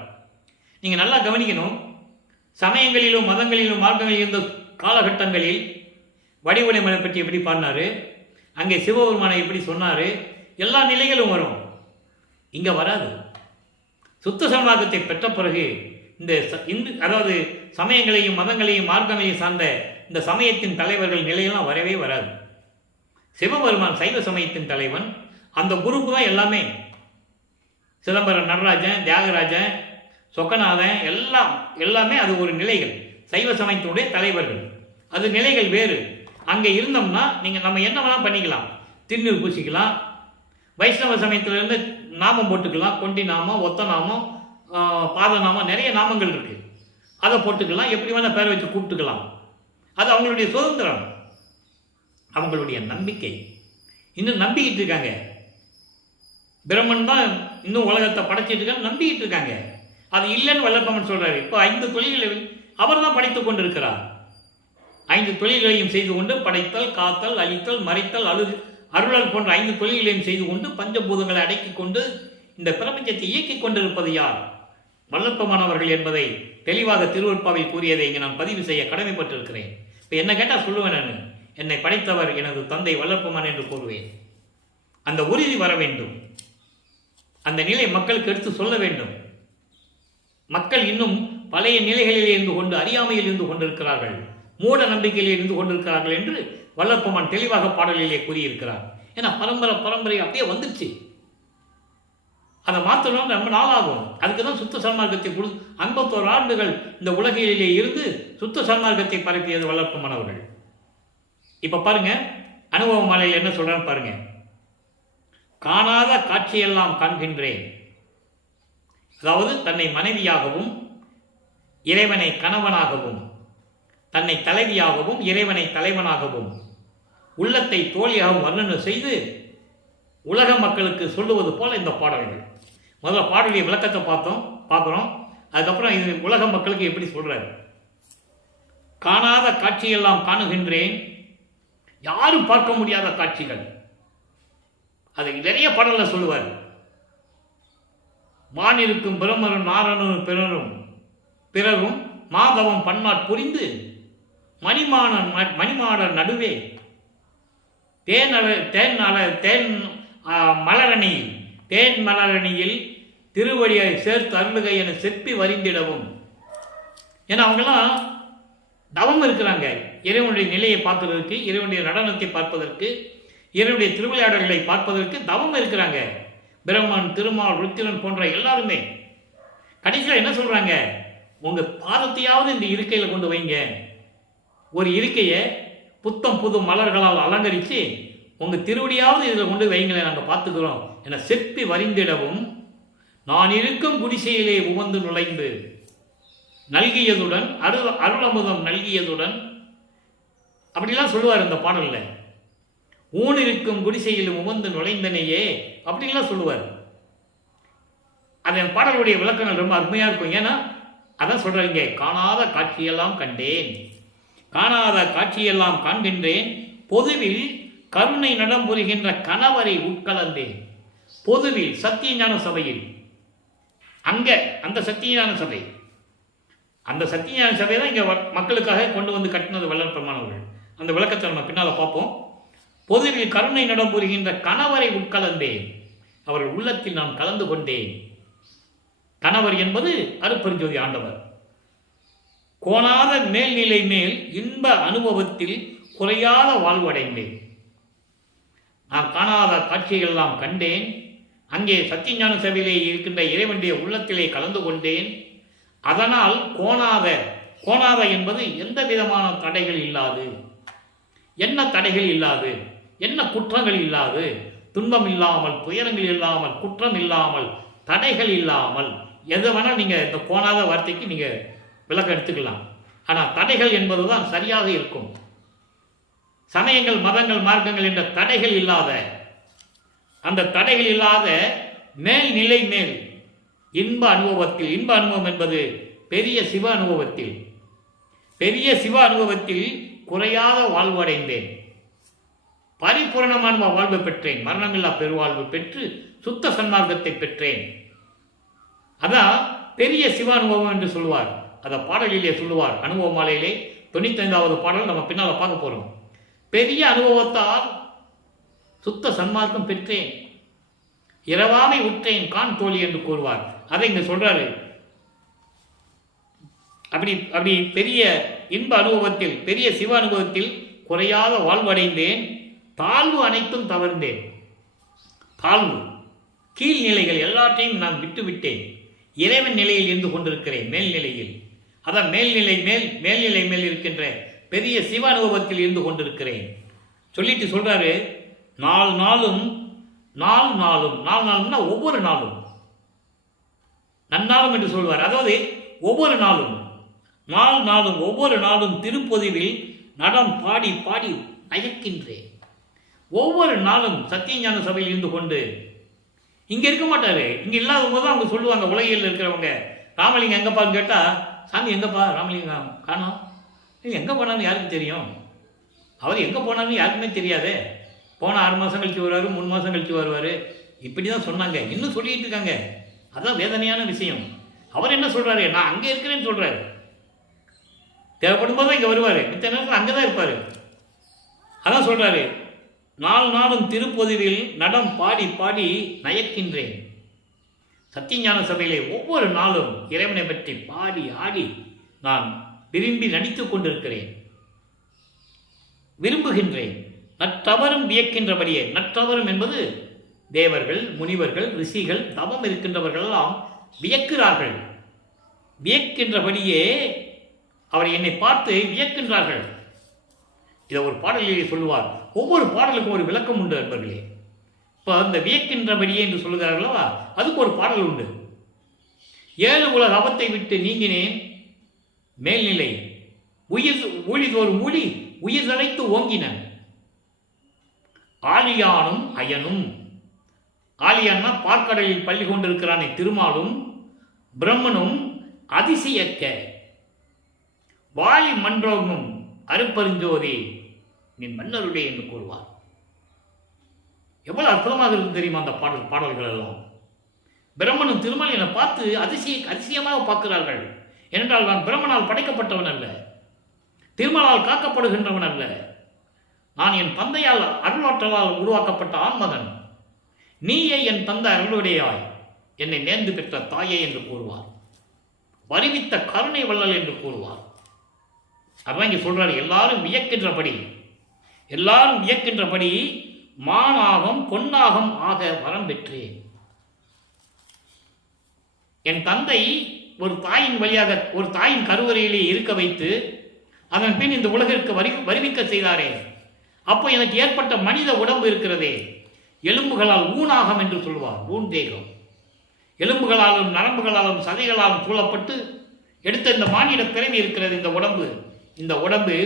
நீங்கள் நல்லா கவனிக்கணும். சமயங்களிலும் மதங்களிலும் மார்க்கங்களில் இருந்த காலகட்டங்களில் வடிவடைமனை பற்றி எப்படி பாடினாரு, அங்கே சிவபெருமானை எப்படி சொன்னார், எல்லா நிலைகளும் வரும். இங்கே வராது. சுத்த சன்மார்க்கத்தை பெற்ற பிறகு அதாவது சமயங்களையும் மதங்களையும் மார்க்கங்களையும் சார்ந்த இந்த சமயத்தின் தலைவர்கள் நிலையெல்லாம் வரவே வராது. சிவபெருமான் சைவ சமயத்தின் தலைவன். அந்த குரூப்பு தான் எல்லாமே. சிதம்பரம் நடராஜன், தியாகராஜன், சொக்கநாதன் எல்லாமே அது ஒரு நிலைகள். சைவ சமயத்தினுடைய தலைவர்கள். அது நிலைகள் வேறு. அங்கே இருந்தோம்னா நம்ம என்ன வேணால் பண்ணிக்கலாம். திருநீர் பூசிக்கலாம். வைஷ்ணவ சமயத்திலிருந்து நாமம் போட்டுக்கலாம். கொண்டி நாமம், ஒத்த நாமம், பாத நாமம், நிறைய நாமங்கள் இருக்குது. அதை போட்டுக்கலாம். எப்படி வேணால் பேரை வச்சு கூப்பிட்டுக்கலாம். அது அவங்களுடைய சுதந்திரம், அவங்களுடைய நம்பிக்கை. இன்னும் நம்பிக்கிட்டு இருக்காங்க. பிரம்மன் தான் இன்னும் உலகத்தை படைச்சிட்டு இருக்காங்க, நம்பிக்கிட்டு இருக்காங்க. அது இல்லைன்னு வல்லப்பமன் சொல்றாரு. இப்போ 5 தொழில்களை அவர் தான் படைத்துக் கொண்டிருக்கிறார். 5 தொழில்களையும் செய்து கொண்டு படைத்தல், காத்தல், அழித்தல், மறைத்தல், அருளல் போன்ற 5 தொழில்களையும் செய்து கொண்டு பஞ்சபூதங்களை அடக்கிக் கொண்டு இந்த பிரபஞ்சத்தை இயக்கிக் கொண்டிருப்பது யார்? வல்லப்பமன் அவர்கள் என்பதை தெளிவாக திருவருட்பாவில் கூறியதை இங்கே நான் பதிவு செய்ய கடமைப்பட்டிருக்கிறேன். இப்போ என்ன கேட்டால் சொல்லுவேன், நான் என்னை படைத்தவர் எனது தந்தை வல்லப்பமன் என்று கூறுவேன். அந்த உறுதி வர வேண்டும். அந்த நிலை மக்களுக்கு எடுத்து சொல்ல வேண்டும். மக்கள் இன்னும் பழைய நிலைகளில் இருந்து கொண்டு அறியாமையில் இருந்து கொண்டிருக்கிறார்கள், மூட நம்பிக்கையில் இருந்து கொண்டிருக்கிறார்கள் என்று வல்லப்பமன் தெளிவாக பாடலிலே கூறியிருக்கிறார். ஏன்னா பரம்பரை அப்படியே வந்துருச்சு. அதை மாற்றணும் ரொம்ப நாளாகும். அதுக்கு தான் சுத்த சன்மார்க்கத்தை 51 ஆண்டுகள் இந்த உலகிலே இருந்து சுத்த சன்மார்க்கத்தை பரப்பியது வல்லப்பமன் அவர்கள். இப்போ பாருங்க, அனுபவ மாலையில் என்ன சொல்றான்னு பாருங்க. காணாத காட்சியெல்லாம் காண்கின்றேன். அதாவது தன்னை மனைவியாகவும் இறைவனை கணவனாகவும், தன்னை தலைவியாகவும் இறைவனை தலைவனாகவும், உள்ளத்தை தோழியாகவும் வர்ணனை செய்து உலக மக்களுக்கு சொல்லுவது போல இந்த பாடல்கள். முதல்ல பாடலிய விளக்கத்தை பார்க்குறோம். அதுக்கப்புறம் இது உலக மக்களுக்கு எப்படி சொல்றாரு. காணாத காட்சியெல்லாம் காணுகின்றேன், யாரும் பார்க்க முடியாத காட்சிகள். அதை நிறைய பாடல்ல சொல்லுவார். வானிருக்கும் பிரம்மரும் நாரணனும் பிறரும் மாதவம் பன்னாட் புரிந்து மணிமாடர் நடுவே தேன் மலரணியில் திருவடியை சேர்த்து அருளுகை என செப்பி வரிந்திடவும். ஏன்னா அவங்கெல்லாம் தவம் இருக்கிறாங்க. இறைவனுடைய நிலையை பார்ப்பதற்கு, இறைவனுடைய நடனத்தை பார்ப்பதற்கு, இறைவனுடைய திருவிளையாடல்களை பார்ப்பதற்கு தவம் இருக்கிறாங்க. பிரம்மன், திருமால், ருத்திரன் போன்ற எல்லாருமே கடைசியில் என்ன சொல்றாங்க, உங்க பாதத்தையாவது இந்த இருக்கையில் கொண்டு வைங்க. ஒரு இருக்கையை புத்தம் புது மலர்களால் அலங்கரித்து உங்க திருவடியாவது இதில் கொண்டு வைங்களே, நாங்கள் பார்த்துக்கிறோம் என செப்பி வரிந்திடவும் நான் இருக்கும் குடிசையிலே உவந்து நுழைந்து நல்கியதுடன் அருளமுதம் நல்கியதுடன் அப்படிலாம் சொல்லுவார் இந்த பாடல்ல. ஊன் இருக்கும் குடிசையில் உவந்து நுழைந்தனையே அப்படின்லாம் சொல்லுவார். அதன் பாடலுடைய விளக்கங்கள் ரொம்ப அருமையாக இருக்கும். ஏன்னா அதான் சொல்கிறீங்க, காணாத காட்சியெல்லாம் கண்டேன், காணாத காட்சியெல்லாம் காண்கின்றேன், பொதுவில் கருணை நடம்புரிகின்ற கணவரை உட்கலந்தேன். பொதுவில் சத்தியஞான சபையில், அங்கே அந்த சத்தியஞான சபை, அந்த சத்தியஞான சபை தான் இங்கே மக்களுக்காக கொண்டு வந்து கட்டினது வள்ளல் பெருமானவர்கள். அந்த விளக்கத்தை நம்ம பின்னால் பார்ப்போம். பொதுவில் கருணை நடம்புரிகின்ற கணவரை உட்கலந்தேன், அவர்கள் உள்ளத்தில் நான் கலந்து கொண்டேன். கணவர் என்பது அருட்பெருஞ்சோதி ஆண்டவர். கோணாத மேல்நிலை மேல் இன்ப அனுபவத்தில் குறையாத வாழ்வடைந்தேன். நான் காணாத காட்சிகளெல்லாம் கண்டேன், அங்கே சத்தியஞான சபையிலே இருக்கின்ற இறைவனுடைய உள்ளத்திலே கலந்து கொண்டேன். அதனால் கோணாத என்பது எந்த விதமான தடைகள் இல்லாது, என்ன தடைகள் இல்லாது, என்ன குற்றங்கள் இல்லாது, துன்பம் இல்லாமல், துயரங்கள் இல்லாமல், குற்றம் இல்லாமல், தடைகள் இல்லாமல், எது வேணால் நீங்கள் இந்த கோணாத வார்த்தைக்கு நீங்கள் விளக்கம் எடுத்துக்கலாம். ஆனால் தடைகள் என்பது தான் சரியாக இருக்கும். சமயங்கள், மதங்கள், மார்க்கங்கள் என்ற தடைகள் இல்லாத, அந்த தடைகள் இல்லாத மேல்நிலை மேல் இன்ப அனுபவத்தில், இன்ப அனுபவம் என்பது பெரிய சிவ அனுபவத்தில், பெரிய சிவ அனுபவத்தில் குறையாத வாழ்வடைந்தேன். பரிபூரணமான வாழ்வு பெற்றேன், மரணமில்லா பெருவாழ்வு பெற்று சுத்த சன்மார்க்கத்தை பெற்றேன். அதான் பெரிய சிவ அனுபவம் என்று சொல்லுவார். அதை பாடலிலே சொல்லுவார். அனுபவ மாலையிலே 95வது பாடல் நம்ம பின்னால் பார்க்க போகிறோம். பெரிய அனுபவத்தால் சுத்த சன்மார்க்கம் பெற்றேன், இரவாமை உற்றேன் கான் தோழி என்று கூறுவார். அதை இங்கே சொல்றாரு. அப்படி பெரிய இன்ப அனுபவத்தில், பெரிய சிவ அனுபவத்தில் குறையாத வாழ்வடைந்தேன். தாழ்வு அனைத்தும் தவிர்ந்தேன். தாழ்வு, கீழ்நிலைகள் எல்லாத்தையும் நான் விட்டுவிட்டேன். இறைவன் நிலையில் இருந்து கொண்டிருக்கிறேன், மேல்நிலையில். அதான் மேல்நிலை மேல் இருக்கின்ற பெரிய சிவ அனுபவத்தில் இருந்து கொண்டிருக்கிறேன் சொல்லிட்டு சொல்றாரு. நாளும்னா ஒவ்வொரு நாளும், நன்னாளும் என்று சொல்வார். அதாவது ஒவ்வொரு நாளும், ஒவ்வொரு நாளும் திருப்பொதிவில் நடம் பாடி பாடி நகைக்கின்றேன். ஒவ்வொரு நாளும் சத்தியஞான சபையில் இருந்து கொண்டு, இங்கே இருக்க மாட்டாரு, இங்கே இல்லாதவங்க தான் அவங்க சொல்லுவாங்க. உலகில் இருக்கிறவங்க ராமலிங்கம் எங்கப்பான்னு கேட்டால், சாமி எங்கப்பா ராமலிங்கம் காணோம், எங்கே போனாலும் யாருக்கு தெரியும், அவர் எங்கே போனாலும் யாருக்குமே தெரியாது, போன 6 மாதம் கழிச்சு வருவார், 3 மாதம் கழிச்சு வருவார், இப்படி தான் சொன்னாங்க. இன்னும் சொல்லிட்டு இருக்காங்க. அதான் வேதனையான விஷயம். அவர் என்ன சொல்கிறாரு, நான் அங்கே இருக்கிறேன்னு சொல்கிறாரு. தேவைப்படும் போது தான் இங்கே வருவார், மித்த நேரத்தில் அங்கே தான் இருப்பார். அதான் சொல்கிறாரு, நாளும் திருப்பொதுவில் நடம் பாடி பாடி நயக்கின்றேன். சத்தியஞான சபையிலே ஒவ்வொரு நாளும் இறைவனை பற்றி பாடி ஆடி நான் விரும்பி நடித்துக் கொண்டிருக்கிறேன், விரும்புகின்றேன். நற்றவரும் வியக்கின்றபடியே, நற்றவரும் என்பது தேவர்கள், முனிவர்கள், ரிஷிகள், தவம் இருக்கின்றவர்கள் எல்லாம் வியக்கிறார்கள். வியக்கின்றபடியே அவர் என்னை பார்த்து வியக்கின்றார்கள். இதை ஒரு பாடலிலே சொல்லுவார். ஒவ்வொரு பாடலுக்கும் ஒரு விளக்கம் உண்டு அன்பர்களே. இப்போ அந்த வியக்கின்றபடியே என்று சொல்லுகிறார்களா, அதுக்கு ஒரு பாடல் உண்டு. 7 உலக அவத்தை விட்டு நீங்கினேன் மேல்நிலை, ஊழிதோறும் ஊழி உயிர் தழைத்து ஓங்கினன். ஆலியானும் அயனும், ஆலியான்னா பார்க்கடலில் பள்ளி கொண்டிருக்கிறானே திருமாலும் பிரம்மனும் அதிசயக்க, வாலி மன்றோமும் அருப்பெருஞ்சோதி நின் மன்னருடைய என்று கூறுவார். எவ்வளவு அற்புதமாக இருக்கும் தெரியுமா அந்த பாடல்கள் எல்லாம். பிரம்மனும் திருமல் என்னை பார்த்து அதிசயமாக பார்க்கிறார்கள். ஏனென்றால் நான் பிரம்மனால் படைக்கப்பட்டவன் அல்ல, திருமலால் காக்கப்படுகின்றவன் அல்ல. நான் என் தந்தையால் அருளாற்றலால் உருவாக்கப்பட்ட ஆன்மகன். நீயே என் தந்தை அருளுடையாய் என்னை நேர்ந்து பெற்ற தாயே என்று கூறுவார். வருவித்த கருணை வள்ளல் என்று கூறுவார். அதான் இங்கே சொல்றாரு, எல்லாரும் வியக்கின்றபடி மானாகம் பொன்னாகம் ஆக வரம் பெற்றேன். என் தந்தை ஒரு தாயின் வழியாக, ஒரு தாயின் கருவறையிலே இருக்க வைத்து அதன் பின் இந்த உலகிற்கு வருவிக்க செய்தாரே, அப்போ எனக்கு ஏற்பட்ட மனித உடம்பு இருக்கிறதே, எலும்புகளால் ஊனாகம் என்று சொல்வார். ஊன் தேகம், எலும்புகளாலும் நரம்புகளாலும் சதைகளாலும் சூழப்பட்டு எடுத்த இந்த மானிட பிறவி இருக்கிறது. இந்த உடம்பு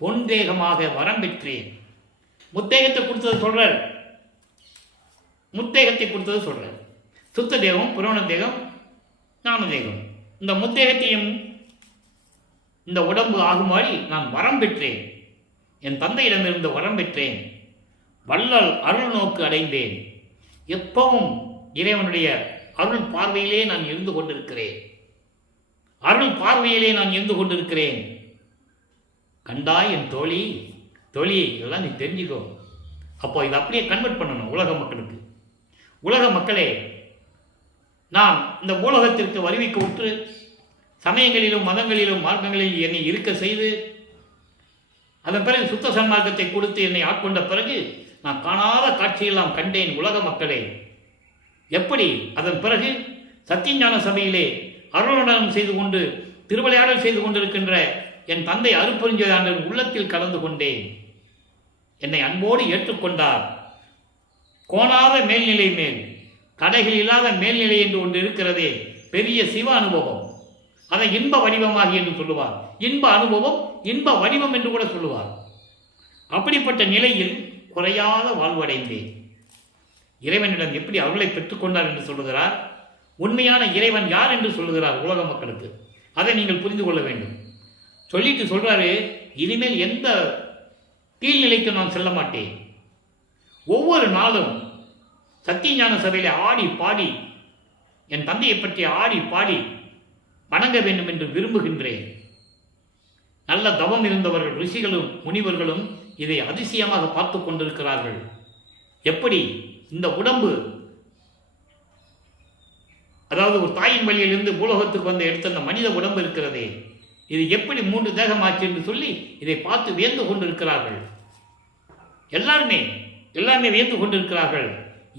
பொன் தேகமாக வரம் பெற்றேன். முத்தேகத்தை கொடுத்தது சொல்றார். சுத்த தேகம், புராண தேகம், ஞானதேகம். இந்த முத்தேகத்தையும் இந்த உடம்பு ஆகுமாறி நான் வரம் பெற்றேன். என் தந்தையிடமிருந்து வரம் பெற்றேன். வள்ளல் அருள் நோக்கு அடைந்தேன். எப்பவும் இறைவனுடைய அருள் பார்வையிலே நான் இருந்து கொண்டிருக்கிறேன். அருள் பார்வையிலே நான் இருந்து கொண்டிருக்கிறேன். கண்டாய் என் தோழி, தோழி இதெல்லாம் நீ தெரிஞ்சுக்கோ. அப்போ இதை அப்படியே கன்வெர்ட் பண்ணணும் உலக மக்களுக்கு. உலக மக்களே, நான் இந்த உலகத்திற்கு வருவிக்க உற்று சமயங்களிலும் மதங்களிலும் மார்க்கங்களிலும் என்னை இருக்க செய்து அதன் பிறகு சுத்த சன்மார்க்கத்தை கொடுத்து என்னை ஆட்கொண்ட பிறகு நான் காணாத காட்சியெல்லாம் கண்டேன் உலக மக்களே. எப்படி? அதன் பிறகு சத்தியஞான சபையிலே அருளுடனம் செய்து கொண்டு திருவிளையாடல் செய்து கொண்டிருக்கின்ற என் தந்தை அருட்பெருஞ்சோதியாண்டவன் உள்ளத்தில் கலந்து கொண்டேன். என்னை அன்போடு ஏற்றுக்கொண்டார். கோணாத மேல்நிலை மேல் தடைகள் இல்லாத மேல்நிலை என்று ஒன்று இருக்கிறதே, பெரிய சிவ அனுபவம். அதை இன்ப வடிவமாகி என்று சொல்லுவார். இன்ப அனுபவம் இன்ப வடிவம் என்று கூட சொல்லுவார். அப்படிப்பட்ட நிலையில் குறையாத வாழ்வடைந்தேன். இறைவனிடம் எப்படி அருளை பெற்றுக்கொண்டார் என்று சொல்லுகிறார். உண்மையான இறைவன் யார் என்று சொல்லுகிறார் உலக மக்களுக்கு. அதை நீங்கள் புரிந்து கொள்ள வேண்டும். சொல்லிட்டு சொல்றாரு, இனிமேல் எந்த கீழ்நிலைக்கு நான் செல்ல மாட்டேன். ஒவ்வொரு நாளும் சத்தியஞான சபையில ஆடி பாடி என் தந்தையை பற்றி ஆடி பாடி வணங்க வேண்டும் என்று விரும்புகின்றேன். நல்ல தவம் இருந்தவர்கள் ரிஷிகளும் முனிவர்களும் இதை அதிசயமாக பார்த்து கொண்டிருக்கிறார்கள். எப்படி இந்த உடம்பு, அதாவது ஒரு தாயின் வழியிலிருந்து பூலோகத்துக்கு வந்து எடுத்த அந்த மனித உடம்பு இருக்கிறதே, இது எப்படி 3 தேகமாச்சு என்று சொல்லி இதை பார்த்து வியந்து கொண்டிருக்கிறார்கள். எல்லாருமே வியந்து கொண்டிருக்கிறார்கள்.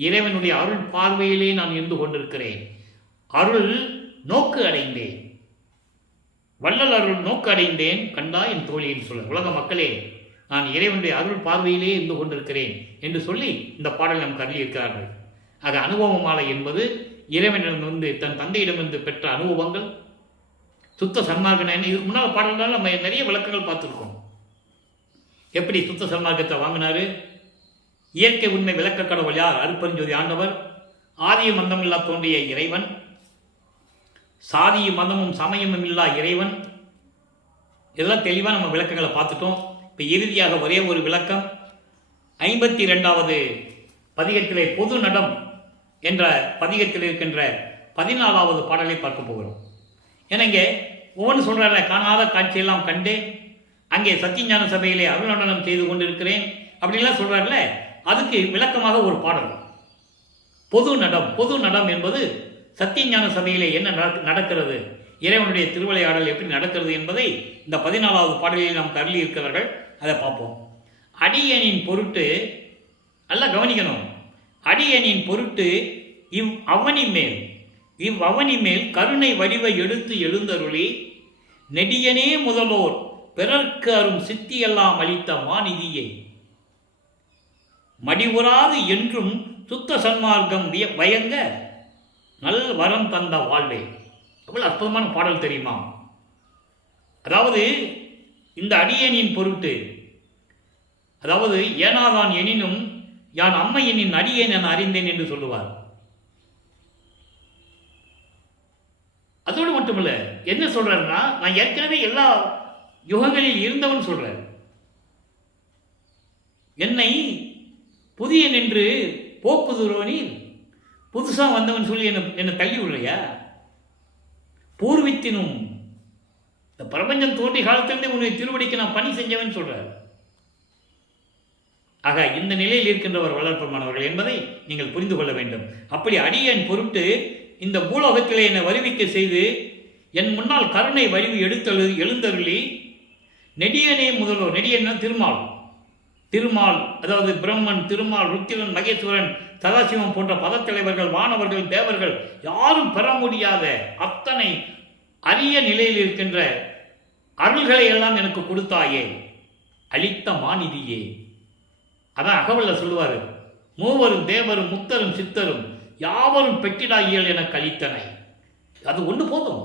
இறைவனுடைய அருள் பார்வையிலே நான் இருந்து கொண்டிருக்கிறேன். அருள் நோக்கு அடைந்தேன். வள்ளல் அருள் நோக்கு அடைந்தேன். கண்டா என் தோழின்னு சொல்ல உலக மக்களே, நான் இறைவனுடைய அருள் பார்வையிலே இருந்து கொண்டிருக்கிறேன் என்று சொல்லி இந்த பாடல் நமக்கு அருளியிருக்கிறார்கள். ஆக அனுபவ மாலை என்பது இறைவனிடமிருந்து தன் தந்தையிடமிருந்து பெற்ற அனுபவங்கள். சுத்த சன்மார்க்கம் என்ன, இதுக்கு முன்னால் பாடல்கள் நம்ம நிறைய விளக்கங்கள் பார்த்துருக்கோம். எப்படி சுத்த சன்மார்க்கத்தை வாங்கினாரு? இயற்கை உண்மை விளக்க கடவுள் யார்? அருட்பெருஞ்சோதி ஆண்டவர். ஆதிய மந்தமில்லா தோன்றிய இறைவன், சாதிய மதமும் சமயமும் இல்லா இறைவன். இதெல்லாம் தெளிவாக நம்ம விளக்கங்களை பார்த்துட்டோம். இப்போ இறுதியாக ஒரே ஒரு விளக்கம். 52வது பதிகத்திலே பொது நடம் என்ற பதிகத்தில் இருக்கின்ற 14வது பாடலை பார்க்க போகிறோம். ஏன்னா இங்கே ஒவ்வொன்று சொல்கிறார, காணாத காட்சியெல்லாம் கண்டேன், அங்கே சத்தியஞான சபையிலே அருள் நடனம் செய்து கொண்டிருக்கிறேன் அப்படின்லாம் சொல்கிறார்ல, அதுக்கு விளக்கமாக ஒரு பாடல். பொது நடம். பொது நடம் என்பது சத்தியஞான சபையிலே என்ன நடக்கிறது, இறைவனுடைய திருவிளையாடல் எப்படி நடக்கிறது என்பதை இந்த 14வது பாடலில் நாம் கருளி இருக்கிறார்கள். அதை பார்ப்போம். அடியனின் பொருட்டு, நல்லா கவனிக்கணும், அடியனின் பொருட்டு இவ்வவனி மேல் கருணை வடிவை எடுத்து எழுந்தருளி நெடியனே முதலோர் பிறர்க்கு அரும் சித்தியெல்லாம் அளித்த மாநிதியை மடிவுறாது என்றும் சுத்த சன்மார்க்கம் வயங்க நல் வரம் தந்த வாழ்வே. எவ்வளவு அற்புதமான பாடல் தெரியுமா? அதாவது இந்த அடியனின் பொருட்டு, அதாவது ஏனாதான் எனினும் யான் அம்மையனின் அடியேன் என அறிந்தேன் என்று சொல்லுவார். அதோடு மட்டுமல்ல, என்ன சொல்றாருன்னா, நான் ஏற்கனவே எல்லா யுகங்களில் இருந்தவன் சொல்றார். என்னை புதிய நின்று போக்குதுரோனில் புதுசாக வந்தவன் சொல்லி என்னை தள்ளி விடலையா? பூர்வித்தினும் இந்த பிரபஞ்சம் தோன்றிய காலத்திலிருந்தே உன்னை திருவடிக்கு நான் பணி செஞ்சவன் சொல்றார். ஆக இந்த நிலையில் இருக்கின்றவர் வளர்ப்பமானவர்கள் என்பதை நீங்கள் புரிந்து கொள்ள வேண்டும். அப்படி அடியன் பொருட்டு இந்த பூலோகத்திலே என்னை வருவிக்க செய்து என் முன்னால் கருணை வடிவு எழுந்தருளி நெடியனே முதல்வர், நெடியன் திருமால், அதாவது பிரம்மன், திருமால், ருத்திரன், மகேஸ்வரன், சதாசிவம் போன்ற பதத்தலைவர்கள், வானவர்கள், தேவர்கள் யாரும் பெற முடியாத அத்தனை அரிய நிலையில் இருக்கின்ற அருள்களை எல்லாம் எனக்கு கொடுத்தாயே, அளித்த மாநிதியே. அதான் அகவல்ல சொல்லுவார், மூவரும் தேவரும் முத்தரும் சித்தரும் யாவரும் பெற்றிடாயியல் என கழித்தனை. அது ஒன்று போதும்,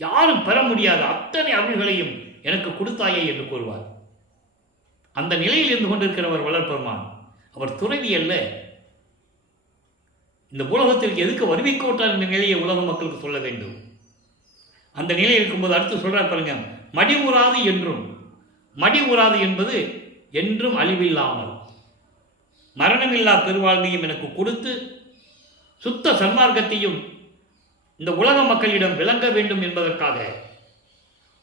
யாரும் பெற முடியாத அத்தனை அருள்களையும் எனக்கு கொடுத்தாயே என்று கூறுவார். அந்த நிலையில் இருந்து கொண்டிருக்கிறவர் வளர்ப்பெருமான். அவர் துறவி அல்ல. இந்த பூலோகத்திற்கு எதுக்கு வருவிக்க விட்டார் என்ற நிலையை உலக மக்களுக்கு சொல்ல வேண்டும். அந்த நிலை இருக்கும்போது அடுத்து சொல்றார் பாருங்க, மடி ஊறாது என்றும். மடி ஊறாது என்பது என்றும் அழிவில்லாமல் மரணமில்லா பெருவாழ்வையும் எனக்கு கொடுத்து சுத்த சன்மார்க்கத்தையும் இந்த உலக மக்களிடம் விளங்க வேண்டும் என்பதற்காக,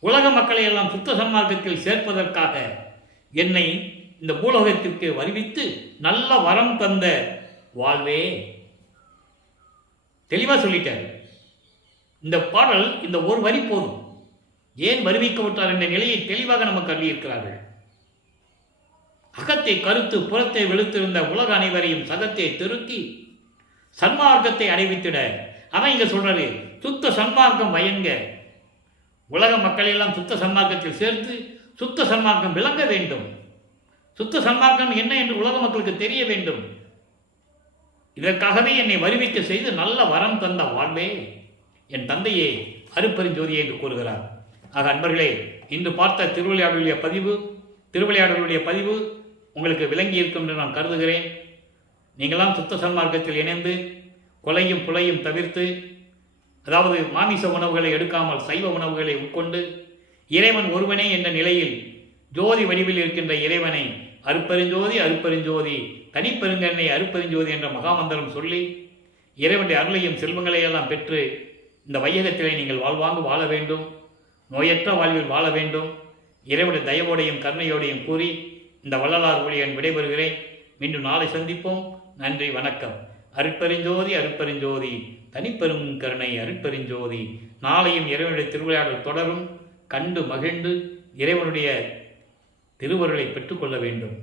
உலக மக்களை எல்லாம் சுத்த சன்மார்க்கத்தில் சேர்ப்பதற்காக என்னை இந்த பூலோகத்திற்கு வருவித்து நல்ல வரம் தந்த வாழ்வே. தெளிவா சொல்லிட்டார். இந்த பாடல் இந்த ஒரு வரி போதும். ஏன் வருவிக்க விட்டார் என்ற நிலையை தெளிவாக நமக்கு அள்ளியிருக்கிறார்கள். அகத்தை கருத்து புறத்தை வெளுத்திருந்த உலக அனைவரையும் சகத்தை திருத்தி சன்மார்க்கத்தை அடைவித்திட, அவன் இங்க சொல்றாரு, சுத்த சன்மார்க்கம் வயங்க, உலக மக்களை எல்லாம் சுத்த சன்மார்க்கத்தில் சேர்த்து சுத்த சன்மார்க்கம் விளங்க வேண்டும். சுத்த சன்மார்க்கம் என்ன என்று உலக மக்களுக்கு தெரிய வேண்டும். இதற்காகவே என்னை வருவிக்க செய்து நல்ல வரம் தந்த வாழ்வே என் தந்தையே அருப்பெருஞ்சோதியே என்று கூறுகிறார். ஆக அன்பர்களே, இன்று பார்த்த திருவிளையாடலுடைய பதிவு உங்களுக்கு விளங்கி இருக்கும் என்று நான் கருதுகிறேன். நீங்களாம் சுத்த சன்மார்க்கத்தில் இணைந்து கொலையும் புலையும் தவிர்த்து, அதாவது மாமிச உணவுகளை எடுக்காமல் சைவ உணவுகளை உட்கொண்டு இறைவன் ஒருவனே என்ற நிலையில் ஜோதி வடிவில் இருக்கின்ற இறைவனை அருப்பெருஞ்சோதி அருப்பெருஞ்சோதி தனிப்பெருங்கண்ணை அருப்பெருஞ்சோதி என்ற மகாமந்திரம் சொல்லி இறைவனுடைய அருளையும் செல்வங்களையெல்லாம் பெற்று இந்த வையகத்திலே நீங்கள் வாழ்வாங்கு வாழ வேண்டும், நோயற்ற வாழ்வில் வாழ வேண்டும். இறைவனுடைய தயவோடையும் கருணையோடையும் கூறி இந்த வள்ளலார் ஊழியன் விடைபெறுகிறேன். மீண்டும் நாளை சந்திப்போம். நன்றி, வணக்கம். அருட்பெருஞ்சோதி அருட்பெருஞ்சோதி தனிப்பெரும் கருணை அருட்பெருஞ்சோதி. நாளையும் இறைவனுடைய திருவிளையாடல் தொடரும். கண்டு மகிழ்ந்து இறைவனுடைய திருவருளை பெற்றுக்கொள்ள வேண்டும்.